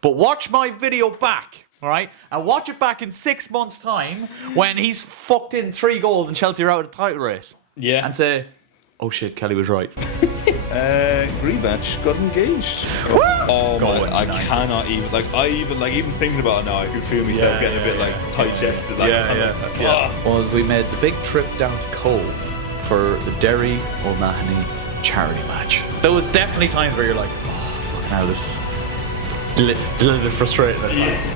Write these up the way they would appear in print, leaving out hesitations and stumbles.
But watch my video back, all right? And watch it back in 6 months' time when he's fucked in 3 goals and Chelsea are out of the title race. Yeah. And say, oh shit, Kelly was right. GRZYWACZ got engaged. Oh man, I cannot even even thinking about it now, I can feel myself getting a bit tight chested. Was we made the big trip down to Cove for the Derry O'Mahony charity match. There was definitely times where you're like, oh fucking hell, it's a little bit frustrating at times.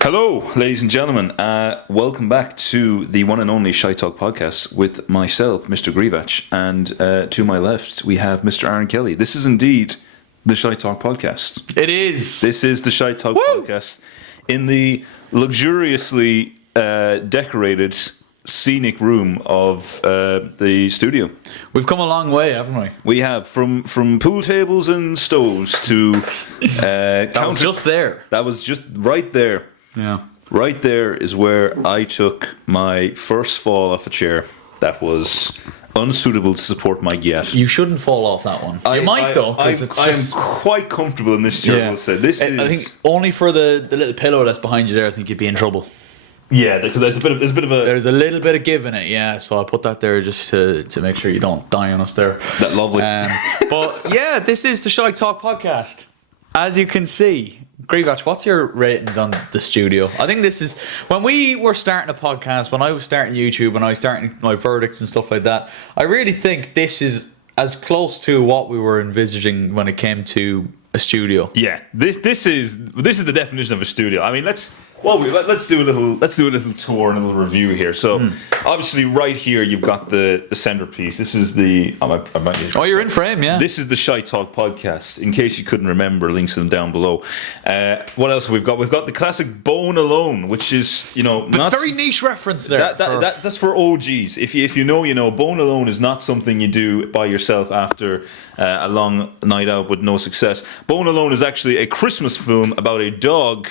Hello, ladies and gentlemen. Welcome back to the one and only ShiteTalk podcast with myself, Mr. GRZYWACZ, and to my left we have Mr. Aaron Kelly. This is indeed the ShiteTalk podcast. It is. This is the ShiteTalk podcast in the luxuriously decorated scenic room of the studio. We've come a long way, haven't we? We have from pool tables and stoves to That was just there. That was just right there. Yeah. Right there is where I took my first fall off a chair that was unsuitable to support my get. You shouldn't fall off that one. You might though, because I'm quite comfortable in this chair. Yeah. I'll say. This is. I think only for the little pillow that's behind you there, I think you'd be in trouble. Yeah, because there's a bit of a. There's a little bit of give in it, yeah. So I put that there just to make sure you don't die on us there. That lovely. But yeah, this is the ShiteTalk podcast. As you can see, GRZYWACZ, what's your ratings on the studio? I think this is when we were starting a podcast, when I was starting YouTube and I was starting my verdicts and stuff like that. I really think this is as close to what we were envisaging when it came to a studio. Yeah, this is the definition of a studio. I mean, let's do a little tour and a little review here. So obviously, right here you've got the centerpiece. This is the. Oh, you're in frame, yeah. This is the ShiteTalk podcast. In case you couldn't remember, links to them down below. What else have we got? We've got the classic Bone Alone, which is not very niche reference there. That's for OGs. If you know, you know. Bone Alone is not something you do by yourself after a long night out with no success. Bone Alone is actually a Christmas film about a dog.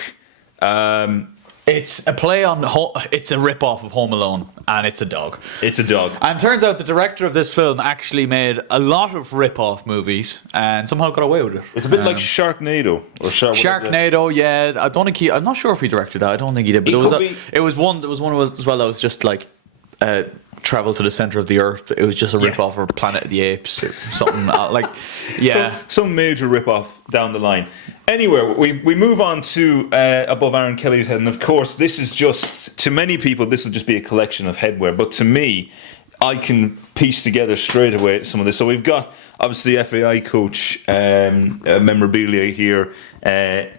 It's a play on. It's a rip-off of Home Alone, and it's a dog. It's a dog. And turns out the director of this film actually made a lot of rip-off movies, and somehow got away with it. It's a bit like Sharknado or Sharknado. Yeah, I don't think I'm not sure if he directed that. I don't think he did. But it was one as well that was just like. Travel to the center of the earth. It was just a rip-off of Planet of the Apes or something like, yeah. Some major rip-off down the line. Anyway, we move on to Above Aaron Kelly's Head, and of course this is just, to many people this will just be a collection of headwear, but to me, I can piece together straight away some of this. So we've got obviously FAI coach memorabilia here,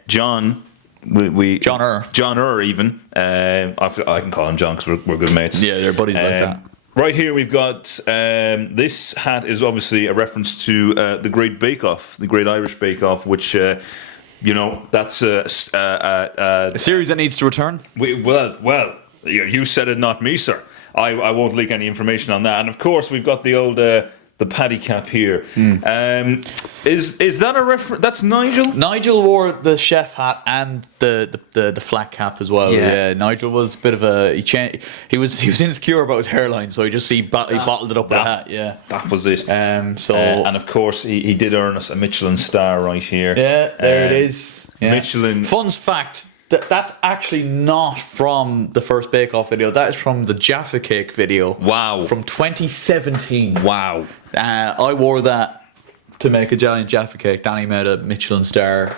John even. I can call him John because we're good mates. Yeah, they're buddies like that. Right here we've got this hat is obviously a reference to the Great Bake Off, the Great Irish Bake Off, which that's a series that needs to return. Well, you said it, not me, sir. I won't leak any information on that. And of course we've got the old. The paddy cap here. Is that a reference? That's Nigel? Nigel wore the chef hat and the flat cap as well. Yeah, Nigel was a bit of a he was insecure about his hairline, so he bottled it up with a hat. Yeah, that was it. And of course he did earn us a Michelin star right here. Yeah, there it is. Yeah. Michelin. Fun fact. That's actually not from the first Bake Off video. That is from the Jaffa Cake video. Wow. From 2017. Wow. I wore that to make a giant Jaffa Cake. Danny made a Michelin star.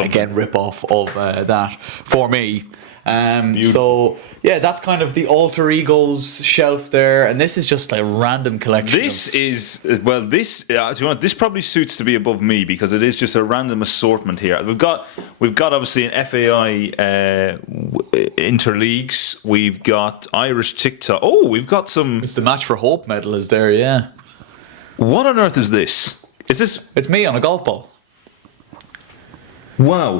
Again, rip-off of that for me. So yeah, that's kind of the alter egos shelf there, and this is just a random collection. This probably suits to be above me because it is just a random assortment here. We've got obviously an FAI interleagues. We've got Irish TikTok. Oh, we've got some. It's the Match for Hope medal is there. Yeah. What on earth is this? Is this? It's me on a golf ball. Wow.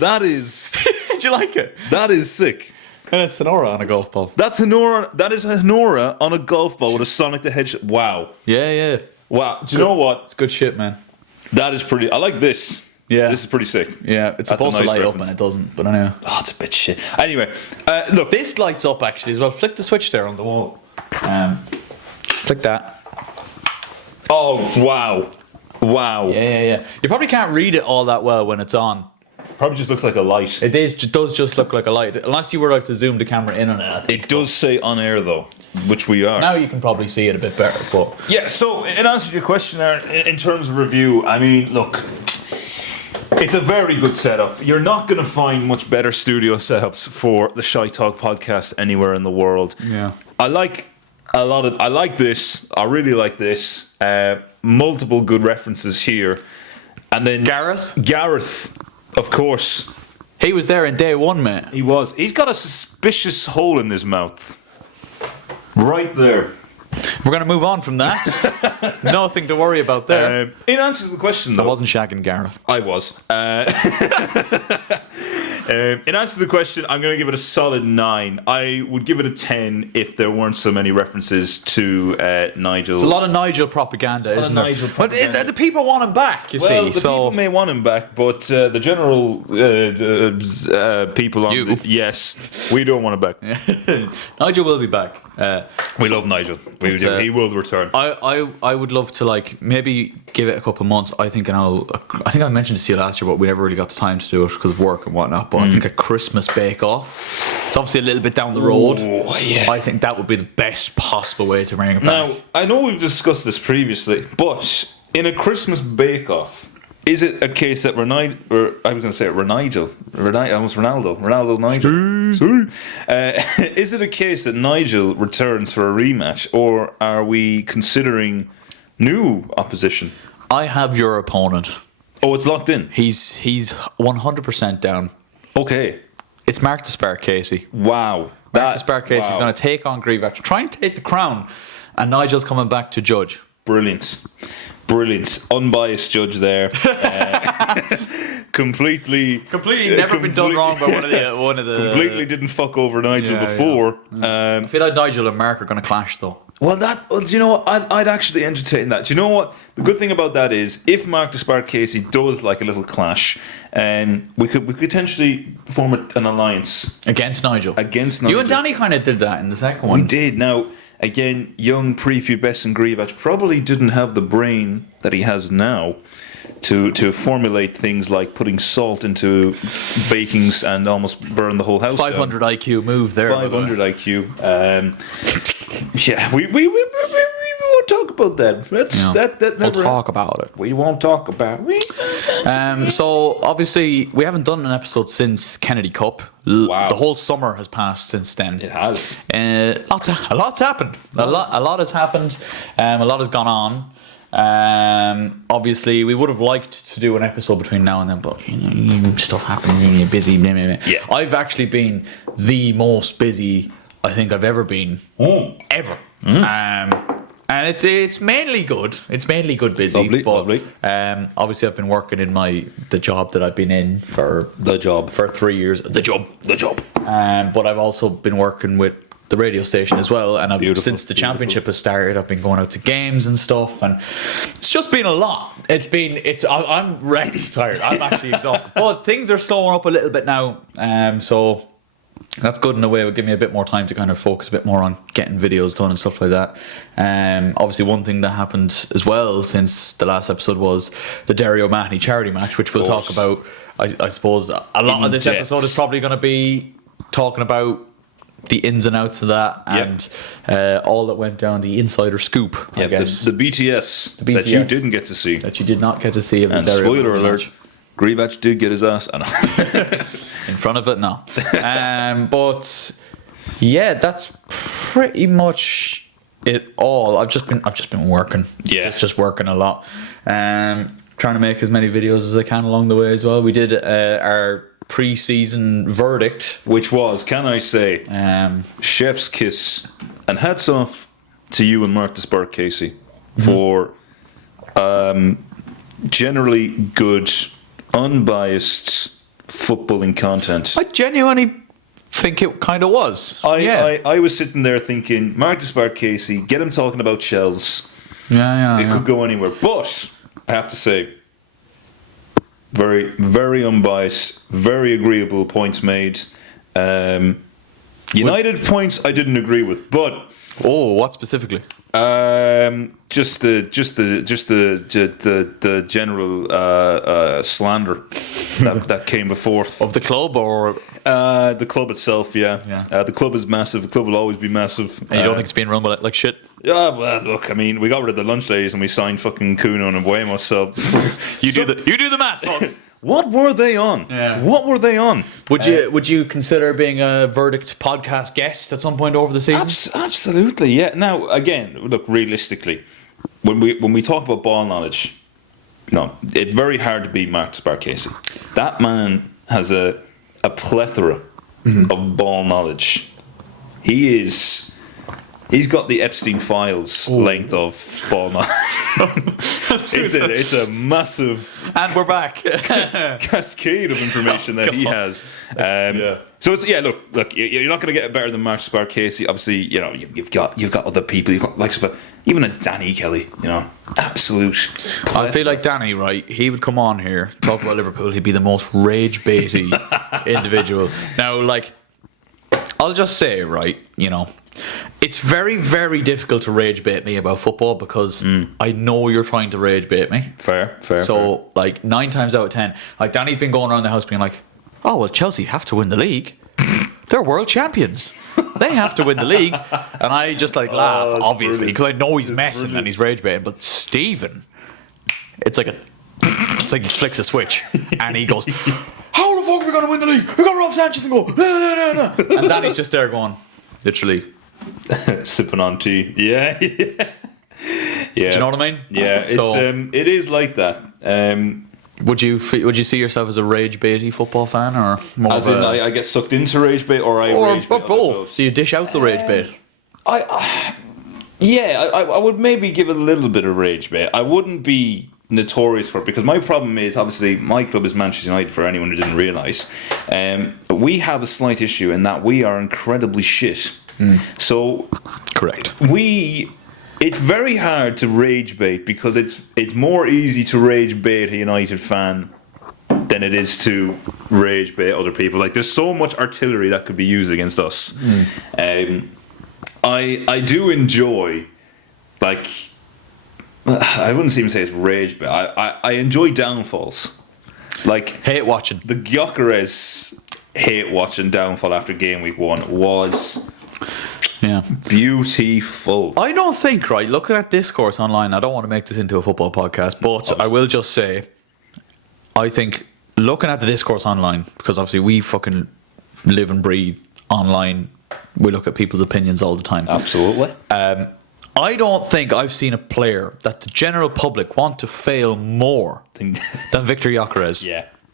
That is. Did you like it? That is sick. And it's Sonora on a golf ball. That is Sonora on a golf ball with a Sonic the Hedgehog. Wow. Yeah. Wow. Do you know what? It's good shit, man. That is pretty. I like this. Yeah. This is pretty sick. Yeah, it's That's a supposed to nice light up reference. and it doesn't. But anyway. Oh, it's a bit shit. Anyway, look. This lights up actually as well. Flick the switch there on the wall. Flick that. Oh, wow. Wow. Yeah. You probably can't read it all that well when it's on. Probably just looks like a light. It does just look like a light. Unless you were like to zoom the camera in on it, I think. It does say on air, though, which we are. Now you can probably see it a bit better. But Yeah, so in answer to your question, Aaron, in terms of review, I mean, look, it's a very good setup. You're not going to find much better studio setups for the ShiteTalk podcast anywhere in the world. Yeah. I like this. I really like this. Multiple good references here. And then Gareth, of course. he was there in day one, mate. He was. He's got a suspicious hole in his mouth. Right there. We're going to move on from that. Nothing to worry about there. In answer to the question, I though, wasn't shagging Gareth. I was. In answer to the question, I'm going to give it a solid 9. I would give it a 10 if there weren't so many references to Nigel. There's a lot of Nigel propaganda, isn't there? Nigel But propaganda. the people want him back, you Well, see. the people may want him back, but the general people on You. yes, we don't want him back. Nigel will be back. We love Nigel. We do. uh, He will return. I would love to like maybe give it a couple of months. I think I mentioned this to you last year, but we never really got the time to do it because of work and whatnot. But I think a Christmas bake off. It's obviously a little bit down the road. Oh, yeah. I think that would be the best possible way to bring it back. Now, I know we've discussed this previously, but in a Christmas bake-off, is it a case that Ronaldo, Nigel? Sorry. Is it a case that Nigel returns for a rematch, or are we considering new opposition? I have your opponent. Oh, it's locked in. He's 100% down. Okay. It's Mark the Spark Casey. Wow. Mark the Spark Casey is wow. going to take on GRZYWACZ, try and take the crown, and Nigel's coming back to judge. Brilliant. Unbiased judge there. Completely never been done wrong by one of the. Completely didn't fuck over Nigel Yeah, before. I feel like Nigel and Mark are going to clash though. Well, do you know what? I'd actually entertain that. Do you know what? The good thing about that is, if Mark the Spark Casey does like a little clash, we could potentially form an alliance Against Nigel. against Nigel. You and Danny kind of did that in the second one. We did. Now, again, young prepubescent GRZYWACZ probably didn't have the brain that he has now to formulate things like putting salt into bakings and almost burn the whole house 500 down. IQ move there. 500 IQ. Yeah, we won't talk about that. That We'll never. talk about it. We won't talk about. So obviously we haven't done an episode since Kennedy Cup. Wow. The whole summer has passed since then. It has. A lot's happened. A lot has happened. A lot has gone on. Obviously, we would have liked to do an episode between now and then, but stuff happens and you're busy. Blah, blah, blah. Yeah. I've actually been the most busy I think I've ever been. Ever. And it's mainly good. It's mainly good busy. Lovely. Obviously, I've been working in the job that I've been in for 3 years. The job. But I've also been working with the radio station as well, and since the championship has started, I've been going out to games and stuff, and it's just been a lot. I'm wrecked, tired. I'm actually exhausted, but things are slowing up a little bit now. So that's good in a way. It will give me a bit more time to kind of focus a bit more on getting videos done and stuff like that. Obviously, one thing that happened as well since the last episode was the Derry O'Mahony charity match, which we'll talk about. I suppose a lot of this episode is probably going to be talking about the ins and outs of that and all that went down, the insider scoop, I guess. The BTS that you didn't get to see. That you did not get to see. And spoiler alert, GRZYWACZ did get his ass. In front of it, no. But yeah, that's pretty much it all. I've just been working. Yeah. Just working a lot. Trying to make as many videos as I can along the way as well. We did our pre-season verdict, which was, can I say, chef's kiss, and hats off to you and Mark the Spark Casey for generally good, unbiased footballing content. I genuinely think it kind of was. I was sitting there thinking, Mark the Spark Casey, get him talking about shells. Yeah. It could go anywhere. But I have to say, Very, very unbiased. Very agreeable points made. United points I didn't agree with, but what specifically? just the general slander that came before Of the club, or the club itself. Yeah. Yeah. The club is massive. The club will always be massive. and you don't think it's being run by like shit? Yeah, well, look, I mean, we got rid of the lunch ladies and we signed fucking Kuno and Buemo, so You do the maths, folks. what were they on? Yeah. What were they on? Would you consider being a Verdict podcast guest at some point over the season? Absolutely, yeah. Now, again, look, realistically, when we talk about ball knowledge, it's very hard to beat Mark Sparkcasey. That man has a plethora of ball knowledge. He's got the Epstein files length of ball knowledge. It's a massive And we're back. cascade of information that he has. So it's look, you're not going to get better than Mark Sparkcasey. Obviously, you've got other people. You've got likes of even a Danny Kelly. Absolute. I feel like Danny, right? He would come on here, talk about Liverpool. He'd be the most rage baity individual. Now, like, I'll just say, right? It's very, very difficult to rage bait me about football because I know you're trying to rage bait me. Fair. So, like, 9 times out of 10, like, Danny's been going around the house being like, oh, well, Chelsea have to win the league. They're world champions. They have to win the league. And I just, like, laugh, obviously, because I know he's messing and he's rage baiting. But Stephen, it's like he flicks a switch and he goes, how the fuck are we going to win the league? We got Rob Sanchez and go, no. And Danny's just there going, literally, sipping on tea. Yeah. do you know what I mean? Yeah, So, it is like that. would you see yourself as a rage baity football fan, or more As of in, a, I get sucked into rage bait, or or rage bait both? others? Do you dish out the rage bait? I would maybe give a little bit of rage bait. I wouldn't be notorious for it, because my problem is, obviously, my club is Manchester United, for anyone who didn't realise. We have a slight issue in that we are incredibly shit. So Correct. it's very hard to rage bait, because it's more easy to rage bait a United fan than it is to rage bait other people. Like, there's so much artillery that could be used against us. I do enjoy, like, I wouldn't even say it's rage, but I enjoy downfalls. Like, Hate watching. the GRZYWACZ hate watching downfall after game week 1 was Yeah. beautiful. I don't think, right, looking at discourse online, I don't want to make this into a football podcast, but I will just say, I think looking at the discourse online, because obviously we fucking live and breathe online, we look at people's opinions all the time. Absolutely. I don't think I've seen a player that the general public want to fail more than Victor Gyökeres.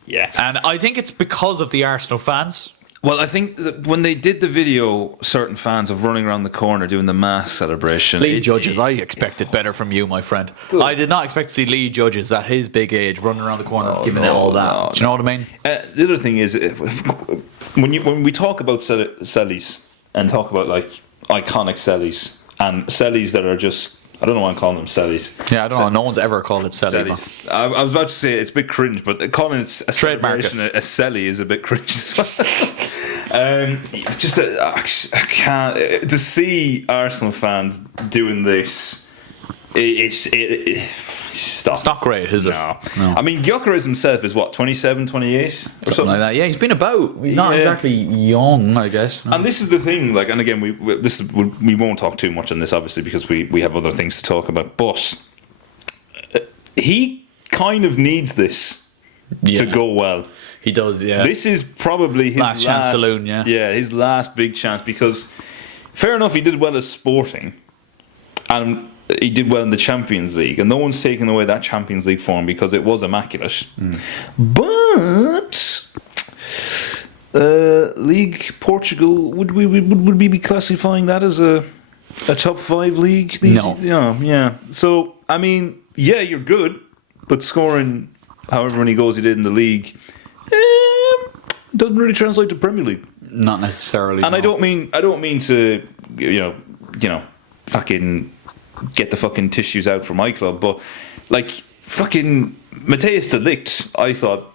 Yeah. And I think it's because of the Arsenal fans. Well, I think that when they did the video, certain fans of running around the corner doing the mass celebration. Lee Judges, I expected better from you, my friend. I did not expect to see Lee Judges at his big age running around the corner giving it all that. Do you know what I mean? The other thing is, when we talk about sellies and talk about, like, iconic sellies and sellies that are just, I don't know why I'm calling them sellies. Yeah, I don't know. No one's ever called it selly. Sellies. I was about to say it's a bit cringe, but calling it a Trademark celebration a selly is a bit cringe as well. I can't to see Arsenal fans doing this. Stop. It's not great, is it? No. I mean, Gyökeres himself is what, 27, 28? Or Something like that. Yeah, he's been about. He's not exactly young, I guess. No. And this is the thing, like, and again, we won't talk too much on this, obviously, because we have other things to talk about. But he kind of needs this to go well. He does, yeah. This is probably his Last chance saloon, yeah. Yeah, his last big chance, because fair enough, he did well as Sporting, and he did well in the Champions League, and no one's taken away that Champions League form because it was immaculate. But League Portugal, would we be classifying that as a top 5 league? No. Yeah. So I mean, yeah, you're good, but scoring however many goals he did in the league doesn't really translate to Premier League. Not necessarily. And no. I don't mean to fucking get the fucking tissues out for my club, but, like, fucking Matthias de Ligt, I thought,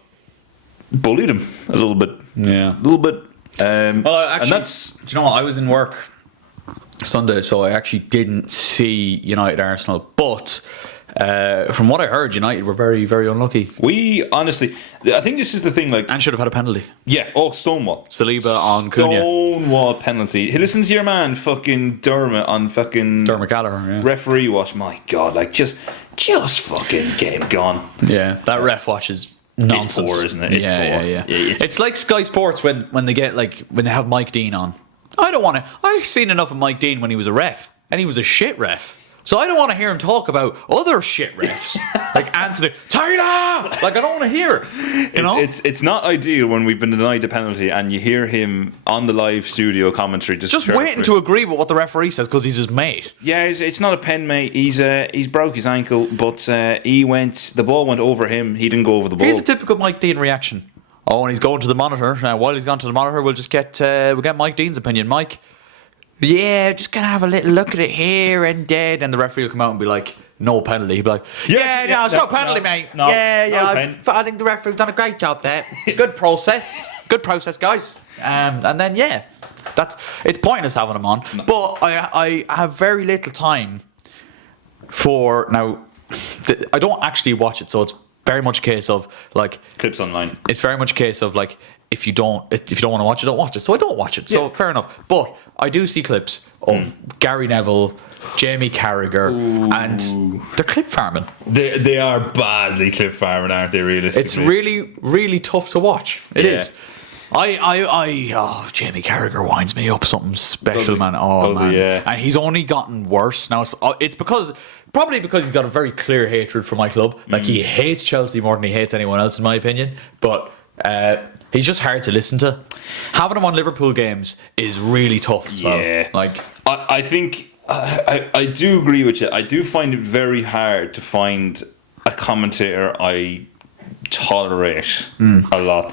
bullied him a little bit. Yeah. A little bit. Well, actually, and that's do you know what? I was in work Sunday, so I actually didn't see United Arsenal. But from what I heard, United were very, very unlucky we honestly. I think this is the thing. Like, and should have had a penalty. yeah. Oh, Stonewall. Saliba on Cunha. Stonewall penalty. Hey, listen to your man, fucking Dermot on fucking Dermot Gallagher. Yeah. referee watch. My God, like just fucking get him gone. Yeah, that ref watch is nonsense. It's poor, isn't it? It's yeah, poor. yeah. It's- It's like Sky Sports when they get when they have Mike Dean on. I don't want to. I've seen enough of Mike Dean when he was a ref, and he was a shit ref. So I don't want to hear him talk about other shit refs like Anthony Taylor. Like I don't want to hear it. You know, It's not ideal when we've been denied a penalty and you hear him on the live studio commentary just waiting to agree with what the referee says because he's his mate. Yeah, it's not a pen, mate. He's broke his ankle, but the ball went over him. He didn't go over the ball. Here's a typical Mike Dean reaction. Oh, and he's going to the monitor. While he's gone to the monitor, we'll get Mike Dean's opinion. Mike, yeah, just gonna have a little look at it here and there. Then the referee will come out and be like, no penalty. He'll be like, no, it's no penalty, mate. No, I think the referee's done a great job there. Good process, guys. And then it's pointless having him on. No. But I have very little time for now. I don't actually watch it, so it's very much a case of like clips online. It's very much a case of like if you don't want to watch it, don't watch it. So I don't watch it. So fair enough. But I do see clips of Gary Neville, Jamie Carragher, and they're clip farming. They are badly clip farming, aren't they? Realistically, it's really, really tough to watch. It is. Jamie Carragher winds me up something special, man. Oh man, yeah. And he's only gotten worse now. It's probably because he's got a very clear hatred for my club. Like he hates Chelsea more than he hates anyone else, in my opinion. But he's just hard to listen to. Having him on Liverpool games is really tough as well. Like I think I do agree with you. I do find it very hard to find a commentator I tolerate a lot.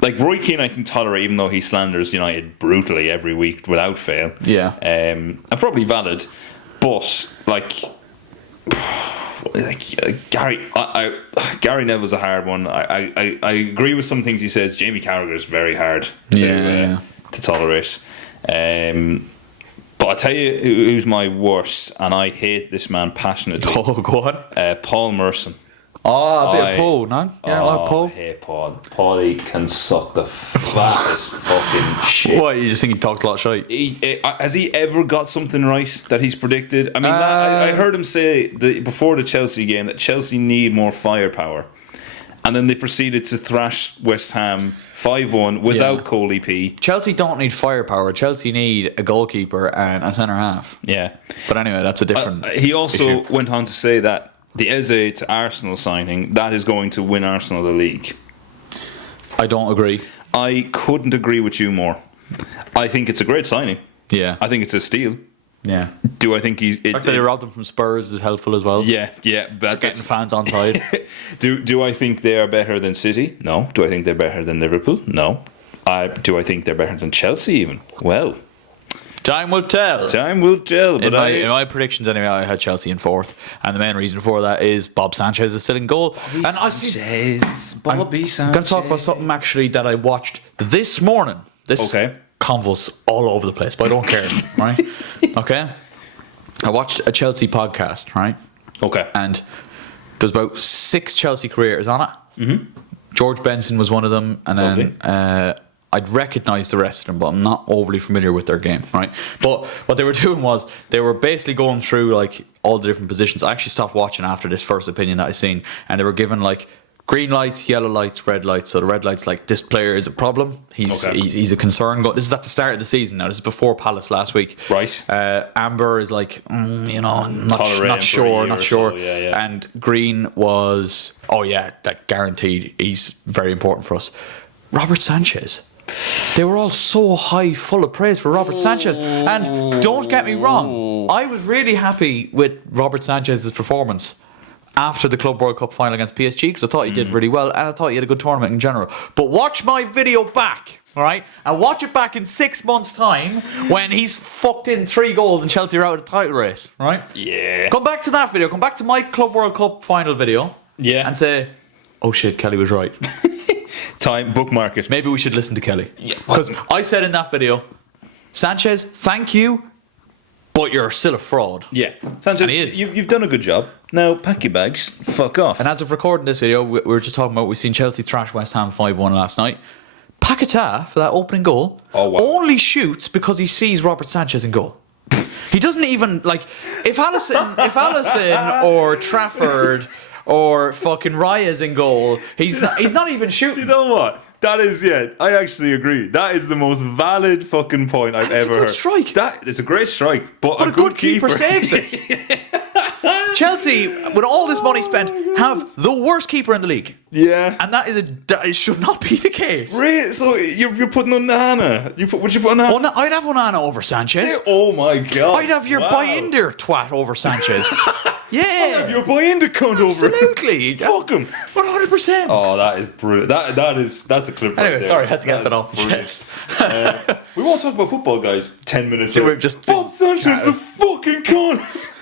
Like Roy Keane, I can tolerate, even though he slanders United brutally every week without fail. Yeah, and probably valid, but Gary Neville's a hard one. I agree with some things he says. Jamie Carragher is very hard to tolerate. But I tell you who's my worst, and I hate this man passionately. Oh, go on. Paul Merson. Oh, a bit of Paul, no? Yeah, I like Paul. I hate Paul. Paulie can suck the fattest fucking shit. What, you just think he talks a lot of shite? Has he ever got something right that he's predicted? I mean, I heard him say before the Chelsea game that Chelsea need more firepower. And then they proceeded to thrash West Ham 5-1 without Coley P. Chelsea don't need firepower. Chelsea need a goalkeeper and a centre half. Yeah. But anyway, that's a different He also issue. went on to say that the Eze to Arsenal signing, that is going to win Arsenal the league. I don't agree. I couldn't agree with you more. I think it's a great signing. Yeah. I think it's a steal. Yeah. Do I think he's... The fact that they robbed them from Spurs is helpful as well. Yeah. Getting fans on side. Do I think they are better than City? No. Do I think they're better than Liverpool? No. Do I think they're better than Chelsea even? Well... Time will tell. Time will tell. But in my predictions, anyway, I had Chelsea in fourth, and the main reason for that is Bob Sanchez is still in goal. Bobby Sanchez. I'm going to talk about something actually that I watched this morning. This convos all over the place, but I don't care, right? Okay, I watched a Chelsea podcast, right? Okay, and there's about 6 Chelsea creators on it. Mm-hmm. George Benson was one of them, and then. I'd recognise the rest of them, but I'm not overly familiar with their game, right? But what they were doing was they were basically going through like all the different positions. I actually stopped watching after this first opinion that I seen, and they were given like green lights, yellow lights, red lights. So the red lights, like this player is a problem. He's a concern. This is at the start of the season now. This is before Palace last week. Right. Amber is like, not sure. Yeah. And green was, that guaranteed. He's very important for us. Robert Sanchez. They were all so high, full of praise for Robert Sanchez. And don't get me wrong, I was really happy with Robert Sanchez's performance after the Club World Cup final against PSG because I thought he did really well and I thought he had a good tournament in general. But watch my video back, all right? And watch it back in 6 months' time when he's fucked in 3 goals and Chelsea are out of the title race, right? Yeah. Come back to that video. Come back to my Club World Cup final video. Yeah. And say, oh shit, Kelly was right. Time, bookmark it. Maybe we should listen to Kelly. Yeah. Because I said in that video, Sanchez, thank you, but you're still a fraud. Yeah. Sanchez, And he is. you've done a good job. Now, pack your bags. Fuck off. And as of recording this video, we were just talking about, we've seen Chelsea thrash West Ham 5-1 last night. Paquetá, for that opening goal, only shoots because he sees Robert Sanchez in goal. He doesn't even, like, if Allison or Trafford or fucking Raya's in goal, he's not even shooting. You know what? That is, I actually agree. That is the most valid fucking point I've ever heard. It's a good strike. It's a great strike, but a good keeper saves it. Chelsea, with all this money spent, have the worst keeper in the league. Yeah. And that should not be the case. Right, so you're putting Onana. Would you put Onana? Well, I'd have Onana over Sanchez. Oh my god. I'd have your Binder twat over Sanchez. Yeah. I'd have your Binder cunt over. Absolutely. Fuck him. 100%. Oh, that is brilliant. That's a clip right Anyway, there. sorry, I had to get that off the chest. We won't talk about football, guys. 10 minutes in. We've just Bob Sanchez the fucking cunt.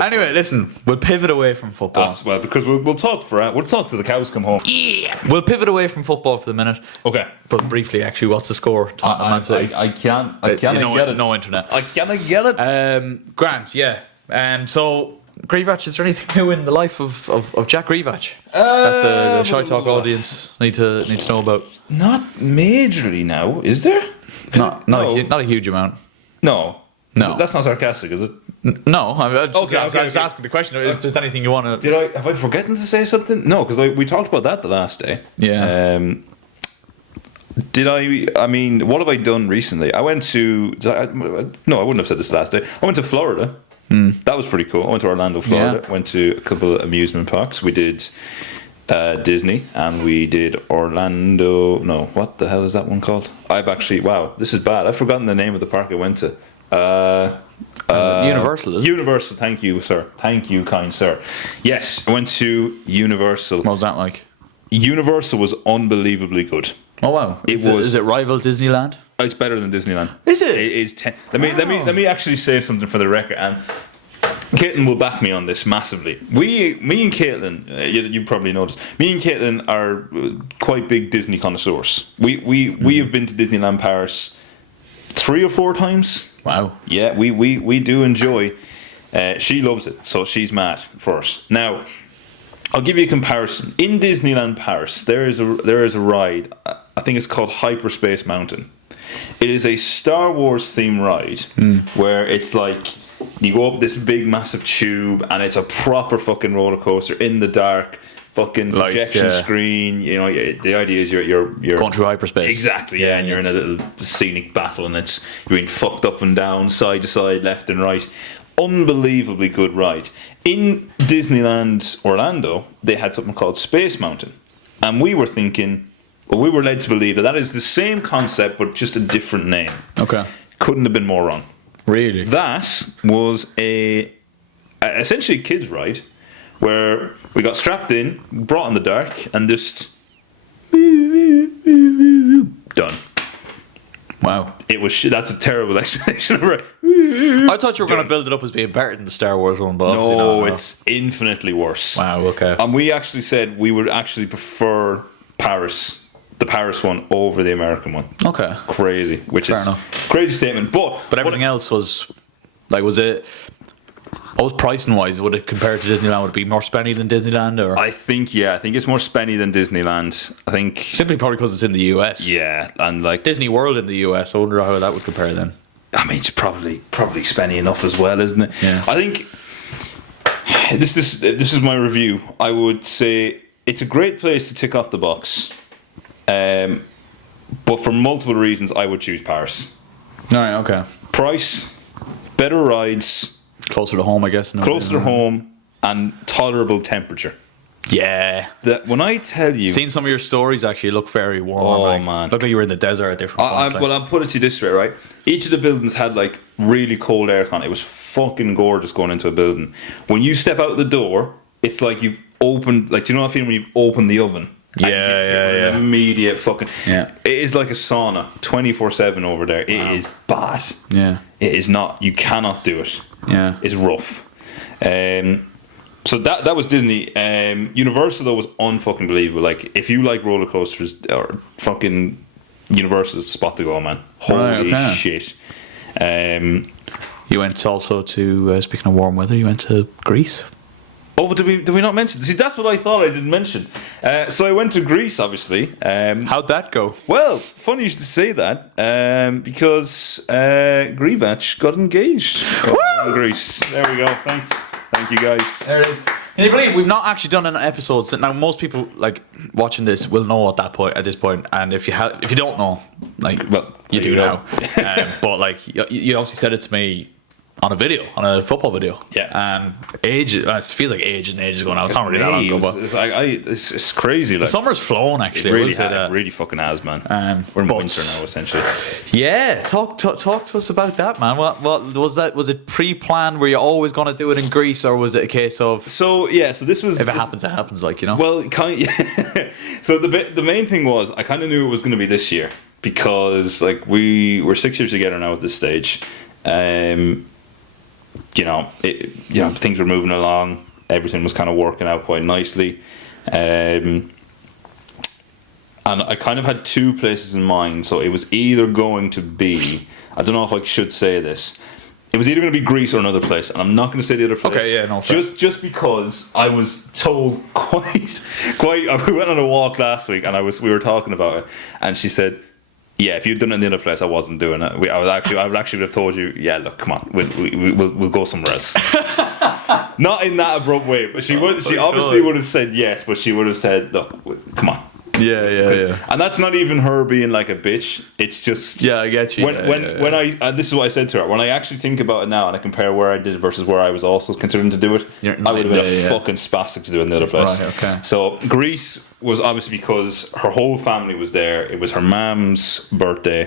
Anyway, listen, we'll pivot away from football. Well, because we'll talk till the cows come home. Yeah. We'll pivot away from football for the minute. Okay. But briefly, actually, what's the score? I can't get it. No internet. I can't get it. Grant, yeah. So, GRZYWACZ, is there anything new in the life of Jack GRZYWACZ that the ShiteTalk audience need to know about? Not majorly now, is there? Not a huge amount. No. No. That's not sarcastic, is it? No, I was Okay. asking the question if there's anything you want to. Have I forgotten to say something? No, because we talked about that the last day. Yeah. I mean, what have I done recently? I went to. No, I wouldn't have said this last day. I went to Florida. That was pretty cool. I went to Orlando, Florida. Yeah. Went to a couple of amusement parks. We did Disney and we did Orlando. No, what the hell is that one called? Wow, this is bad. I've forgotten the name of the park I went to. Universal, is it? Universal, thank you, sir. Thank you, kind sir. Yes, I went to Universal. What was that like? Universal was unbelievably good. Oh wow! Is it rival Disneyland? It's better than Disneyland. Is it? It is. Let me actually say something for the record, and Caitlin will back me on this massively. Me and Caitlin, you probably noticed. Me and Caitlin are quite big Disney connoisseurs. We have been to Disneyland Paris 3 or 4 times. Wow. Yeah, we do enjoy. She loves it, so she's mad for us. Now, I'll give you a comparison. In Disneyland Paris, there is a ride. I think it's called Hyperspace Mountain. It is a Star Wars themed ride where it's like you go up this big massive tube and it's a proper fucking roller coaster in the dark. Fucking projection screen. You know, the idea is you're going through hyperspace. Exactly, yeah, and you're in a little scenic battle, and you're being fucked up and down, side to side, left and right. Unbelievably good ride. In Disneyland Orlando, they had something called Space Mountain, and we were led to believe that is the same concept but just a different name. Okay. Couldn't have been more wrong. Really? That was essentially a kids' ride, where we got strapped in, brought in the dark, and just done. Wow. It was that's a terrible explanation of it. I thought you were going to build it up as being better than the Star Wars one, but no, it's infinitely worse. Wow, okay. And we actually said we would actually prefer the Paris one over the American one. Okay. Crazy, which Fair is enough. Crazy statement. But everything else was was it? What was pricing wise? Would it compare to Disneyland? Would it be more spenny than Disneyland? Or I think it's more spenny than Disneyland. I think simply probably because it's in the US. Yeah, and like Disney World in the US. I wonder how that would compare then. I mean, it's probably spenny enough as well, isn't it? Yeah. I think this is my review. I would say it's a great place to tick off the box, but for multiple reasons, I would choose Paris. All right. Okay. Price, better rides. Closer to home, I guess. Closer to home and tolerable temperature. Yeah. That when I tell you, seen some of your stories actually look very warm. Oh man, look like you were in the desert at different points. Well, I'll put it to you this way, right? Each of the buildings had like really cold aircon. It was fucking gorgeous going into a building. When you step out the door, it's like you've opened, like, do you know that feeling when you've opened the oven? Yeah. Immediate fucking. Yeah. It is like a sauna, 24/7 over there. It is bad. Yeah. It is not. You cannot do it. Yeah. It's rough. So that was Disney. Universal though was unfucking believable. Like if you like roller coasters, or fucking Universal is the spot to go, man. Holy shit. You went also to, speaking of warm weather, you went to Greece. Oh, but did we not mention? See, that's what I thought I didn't mention. So I went to Greece, obviously. How'd that go? Well, it's funny you should say that, because GRZYWACZ got engaged in Greece. There we go. Thank you, guys. There it is. Can you believe we've not actually done an episode since? Now most people like watching this will know at this point, and if you don't know, like, well, you do now. But like you obviously said it to me on a football video. Yeah. And it feels like ages and ages ago now. It's not really that long ago, but it's crazy. Like, the summer's flown actually. It really fucking has, man. We're in winter now, essentially. Yeah, talk to us about that, man. What was that? Was it pre-planned? Were you always going to do it in Greece, or was it a case of? So this was. If it happens, it happens. Like, you know. Well, so the main thing was I kind of knew it was going to be this year because like we're 6 years together now at this stage. Things were moving along. Everything was kind of working out quite nicely. And I kind of had two places in mind. So it was either going to be, I don't know if I should say this, it was either going to be Greece or another place. And I'm not going to say the other place. Okay, yeah, no, fair. Just because I was told quite, we went on a walk last week and we were talking about it. And she said, yeah, if you'd done it in the other place, I wasn't doing it. I would actually have told you, yeah, look, come on, we'll go somewhere else. Not in that abrupt way, but she obviously would have said yes, but she would have said, look, come on. Yeah. And that's not even her being like a bitch. It's just I get you. When I this is what I said to her. When I actually think about it now and I compare where I did it versus where I was also considering to do it, I would have been a fucking spastic to do it in the other place. Right, okay. So Greece was obviously because her whole family was there. It was her mom's birthday,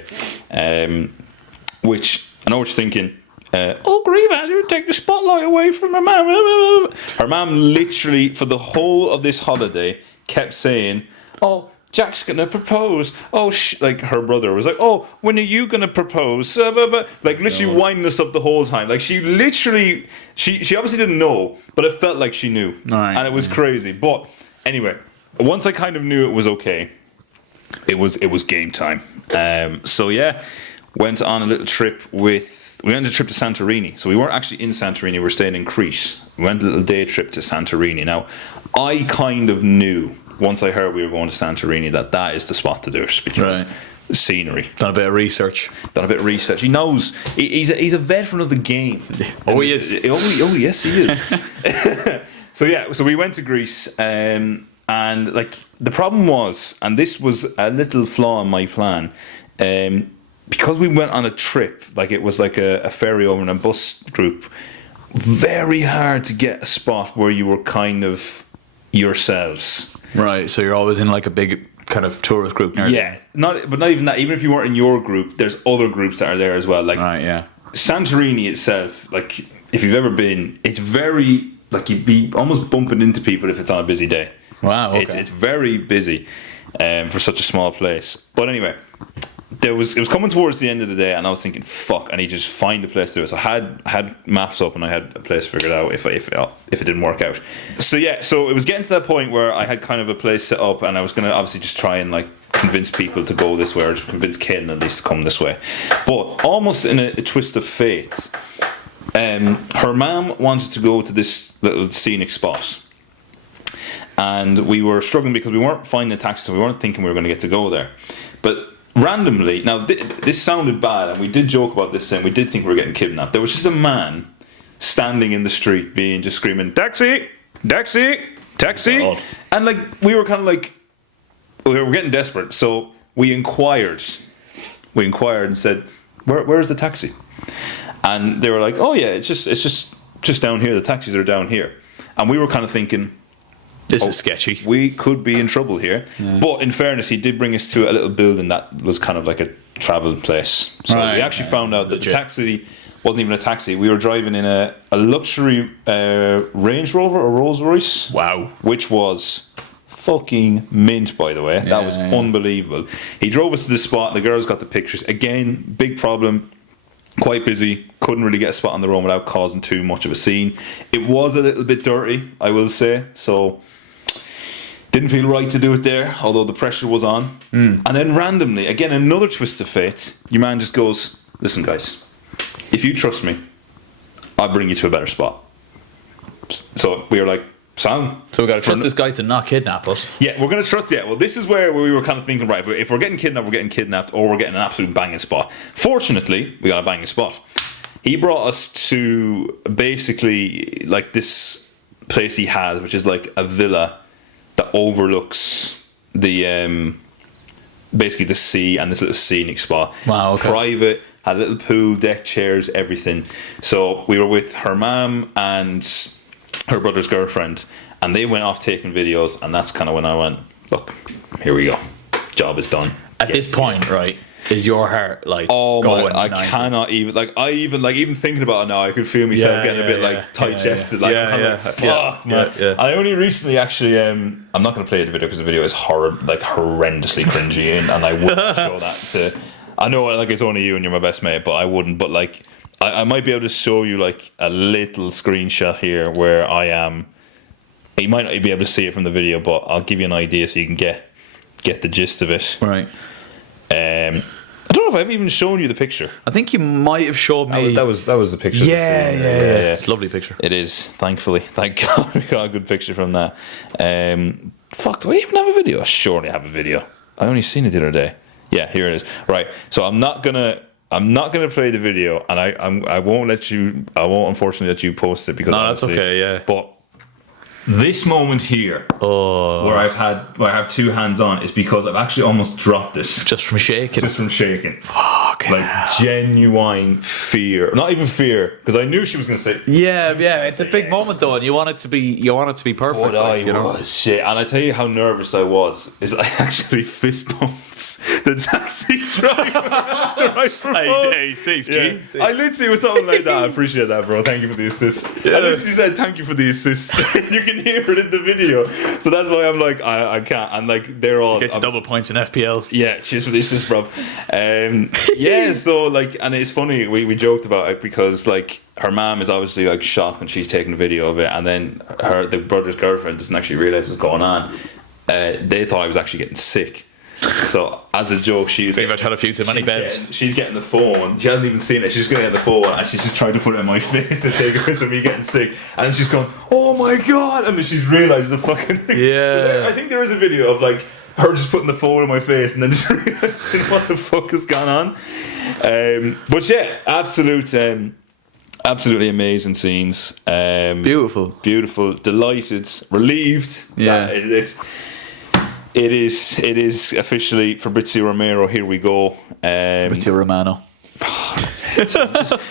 which I know what you're thinking. GRZYWACZ, you take the spotlight away from her mom. Her mom literally for the whole of this holiday kept saying, oh, Jack's gonna propose. Oh, like her brother was like, oh, when are you gonna propose? Like literally winding us up the whole time. Like she literally, she obviously didn't know, but it felt like she knew, and it was crazy. But anyway, once I kind of knew it was okay, it was game time. So yeah, went on a little trip we went on a trip to Santorini. So we weren't actually in Santorini, we were staying in Crete. We went a little day trip to Santorini. Now, I kind of knew once I heard we were going to Santorini that is the spot to do it because the scenery. Done a bit of research. He knows. He's a veteran of the game. Oh, he is. Oh, yes, he is. So we went to Greece, and like the problem was, and this was a little flaw in my plan, because we went on a trip, like it was like a ferry over in a bus group. Very hard to get a spot where you were kind of yourselves. Right, so you're always in like a big kind of tourist group near not even that. Even if you weren't in your group, there's other groups that are there as well. Like Santorini itself, like if you've ever been, it's very like you'd be almost bumping into people if it's on a busy day. Wow, okay. It's very busy for such a small place. But anyway, it was coming towards the end of the day, and I was thinking, fuck, I need to just find a place to do it. So I had maps up, and I had a place figured out if it didn't work out. So it was getting to that point where I had kind of a place set up, and I was going to obviously just try and like convince people to go this way, or to convince Kaden at least to come this way. But almost in a twist of fate, her mom wanted to go to this little scenic spot. And we were struggling because we weren't finding a taxi, so we weren't thinking we were going to get to go there. But randomly, now this sounded bad, and we did joke about this, and we did think we were getting kidnapped. There was just a man standing in the street, just screaming, "Taxi, taxi, taxi!" God. And like we were kind of like, we were getting desperate, so we inquired. We inquired and said, "Where is the taxi?" And they were like, "Oh yeah, it's just down here. The taxis are down here." And we were kind of thinking, this is sketchy. We could be in trouble here. Yeah. But in fairness, he did bring us to a little building that was kind of like a travel place. So we actually found out that the taxi wasn't even a taxi. We were driving in a luxury Range Rover or Rolls Royce. Wow. Which was fucking mint, by the way. That was unbelievable. He drove us to the spot. The girls got the pictures. Again, big problem. quite busy. Couldn't really get a spot on the run without causing too much of a scene. It was a little bit dirty, I will say. So didn't feel right to do it there, although the pressure was on. And then randomly, again, another twist of fate, your man just goes, listen guys, if you trust me, I'll bring you to a better spot. So we were like, sound. So we got to trust this guy to not kidnap us. Yeah, we're going to trust, yeah. Well, this is where we were kind of thinking, right, if we're getting kidnapped, or we're getting an absolute banging spot. Fortunately, we got a banging spot. He brought us to basically like this place he has, which is like a villa that overlooks the basically the sea and this little scenic spot. Wow, okay. Private, had a little pool, deck chairs, everything. So we were with her mum and her brother's girlfriend, and they went off taking videos, and that's kind of when I went, look, here we go, job is done. At this point, right, is your heart like oh going my, I 90? cannot even even thinking about it now, I could feel myself getting a bit like tight chested, like fuck man. I only recently actually I'm not going to play the video because the video is horrendously cringy, and I wouldn't show that to, I know like it's only you and you're my best mate, but I wouldn't, but like I might be able to show you like a little screenshot here where I am. You might not be able to see it from the video, but I'll give you an idea so you can get the gist of it. Right. I don't know if I've even shown you the picture. I think you might have showed me. That was the picture. Yeah. It's a lovely picture. It is, thankfully. Thank God we got a good picture from that. Fuck, do I even have a video? Surely I have a video. I only seen it the other day. Yeah, here it is. Right. So I'm not gonna play the video, and I won't unfortunately let you post it because no, that's okay. Yeah. But this moment here, where I have two hands on, is because I've actually almost dropped this just from shaking. Fucking like hell. Genuine fear, not even fear, because I knew she was going to say. Yeah. It's a big moment though, and you want it to be perfect. But like, I was shit, and I tell you how nervous I was. Is I actually fist bumped the taxi driver after I proposed. Hey, safe, Yeah. G. I literally was something like that. I appreciate that, bro. Thank you for the assist. I literally said thank you for the assist. You can hear it in the video, so that's why I'm like I can't. And like they're all Get double points in FPL. Yeah, cheers for the assist, bro. Yeah, so like, and it's funny we joked about it because like her mom is obviously like shocked when she's taking a video of it, and then the brother's girlfriend doesn't actually realize what's going on. They thought I was actually getting sick. So as a joke, she's pretty much had a few too many bevs. She's getting the phone. She hasn't even seen it. She's going to get the phone, and she's just trying to put it in my face to take a picture of me getting sick. And then she's going, "Oh my god!" And then she's realised the fucking. Yeah. I think there is a video of like her just putting the phone in my face, and then just realising what the fuck has gone on. But yeah, absolutely amazing scenes. Beautiful, delighted, relieved. Yeah. It is officially Fabrizio Romero. Here we go. Fabrizio Romano.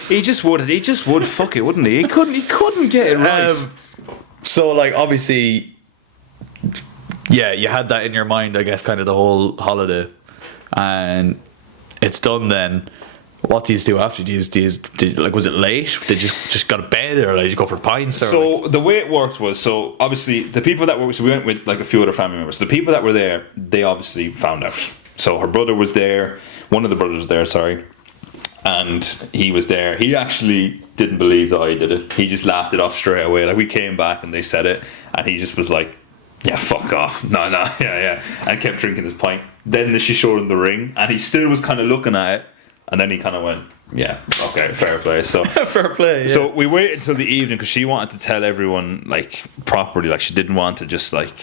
He just would fuck it, wouldn't he? He couldn't get it right. So like obviously, yeah, you had that in your mind, I guess, kind of the whole holiday, and it's done then. What do you do after? Did like, was it late? Did you just go to bed, or did you go for pints? Or so the way it worked was, so obviously the people that were, so we went with like a few other family members. So the people that were there, they obviously found out. So her brother was there, one of the brothers was there, sorry, and he was there. He actually didn't believe that I did it. He just laughed it off straight away. Like we came back and they said it, and he just was like, "Yeah, fuck off, no, yeah," and kept drinking his pint. Then she showed him the ring, and he still was kind of looking at it. And then he kind of went, yeah, okay, fair play. So fair play. Yeah. So we waited until the evening because she wanted to tell everyone like properly, like she didn't want to just like,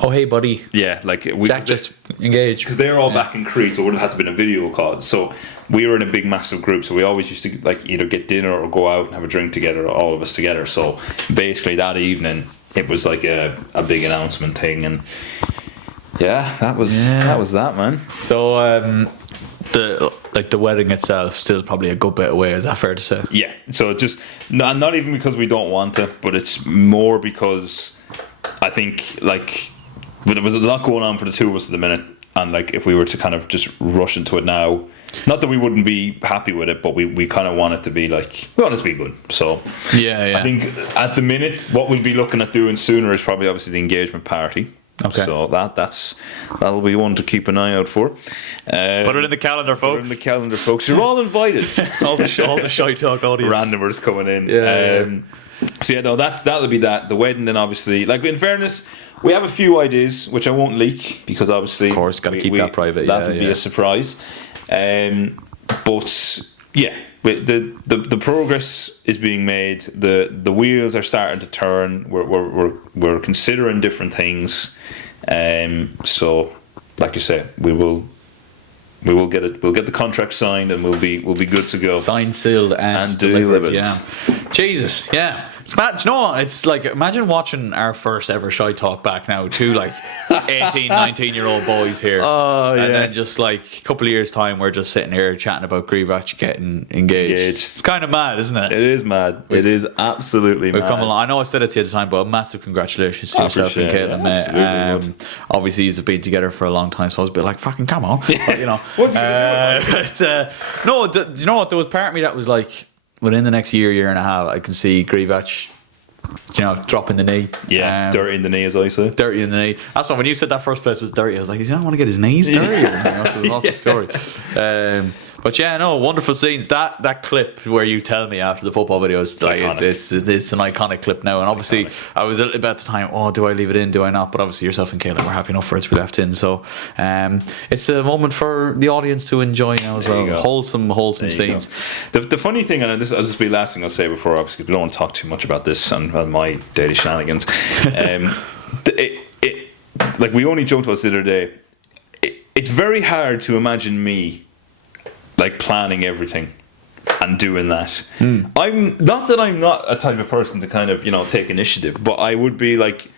oh hey buddy, yeah, like Jack just engaged because they're all back in Crete, so it would have had to been a video call. So we were in a big massive group, so we always used to like either get dinner or go out and have a drink together, all of us together. So basically that evening it was like a big announcement thing, and yeah, that was that, man. So the wedding itself still probably a good bit away, is that fair to say? Yeah, so just not even because we don't want to, but it's more because I think like there was a lot going on for the two of us at the minute, and like if we were to kind of just rush into it now, not that we wouldn't be happy with it, but we kind of want it to be like, we want it to be good. So yeah. I think at the minute what we'll be looking at doing sooner is probably obviously the engagement party. Okay. So that'll be one to keep an eye out for. Put it in the calendar, folks. Put it in the calendar, folks. You're all invited. all the ShiteTalk audience. Randomers coming in. Yeah. So yeah, no, that'll be that. The wedding, then obviously, like in fairness, we have a few ideas which I won't leak because obviously, of course, got to keep that private. That'll be a surprise. But yeah, the progress is being made. The wheels are starting to turn. We're considering different things. So, like you say, we will get it. We'll get the contract signed, and we'll be good to go. Signed, sealed, and delivered. delivered. Yeah, Jesus, yeah. It's mad. Do you know what? It's like, imagine watching our first ever ShiteTalk back now. Two like 18, 19-year-old boys here. Oh, yeah. And then just like a couple of years' time, we're just sitting here chatting about GRZYWACZ getting engaged. It's kind of mad, isn't it? It is mad. It is absolutely We've mad. come along. I know I said it to you at the time, but a massive congratulations to yourself and Caitlin, mate. Absolutely. Obviously, you've been together for a long time, so I was a bit like, fucking come on. But, you know. What's he gonna do? No, do you know what? There was part of me that was like, within the next year and a half, I can see GRZYWACZ, you know, dropping the knee. Yeah, dirty in the knee, as I say. Dirty in the knee. That's why when you said that first place was dirty, I was like, you don't want to get his knees dirty. So that's the story. But yeah, no, wonderful scenes. That clip where you tell me after the football video, it's an iconic clip now. And obviously, I was a little bit at the time, do I leave it in? Do I not? But obviously, yourself and Caitlin were happy enough for it to be left in. So it's a moment for the audience to enjoy now as well. Wholesome scenes. The funny thing, and this will just be the last thing I'll say before, obviously, we don't want to talk too much about this and my daily shenanigans. Like we only joked about this the other day. It's very hard to imagine me like planning everything and doing that. I'm not a type of person to kind of, you know, take initiative, but I would be like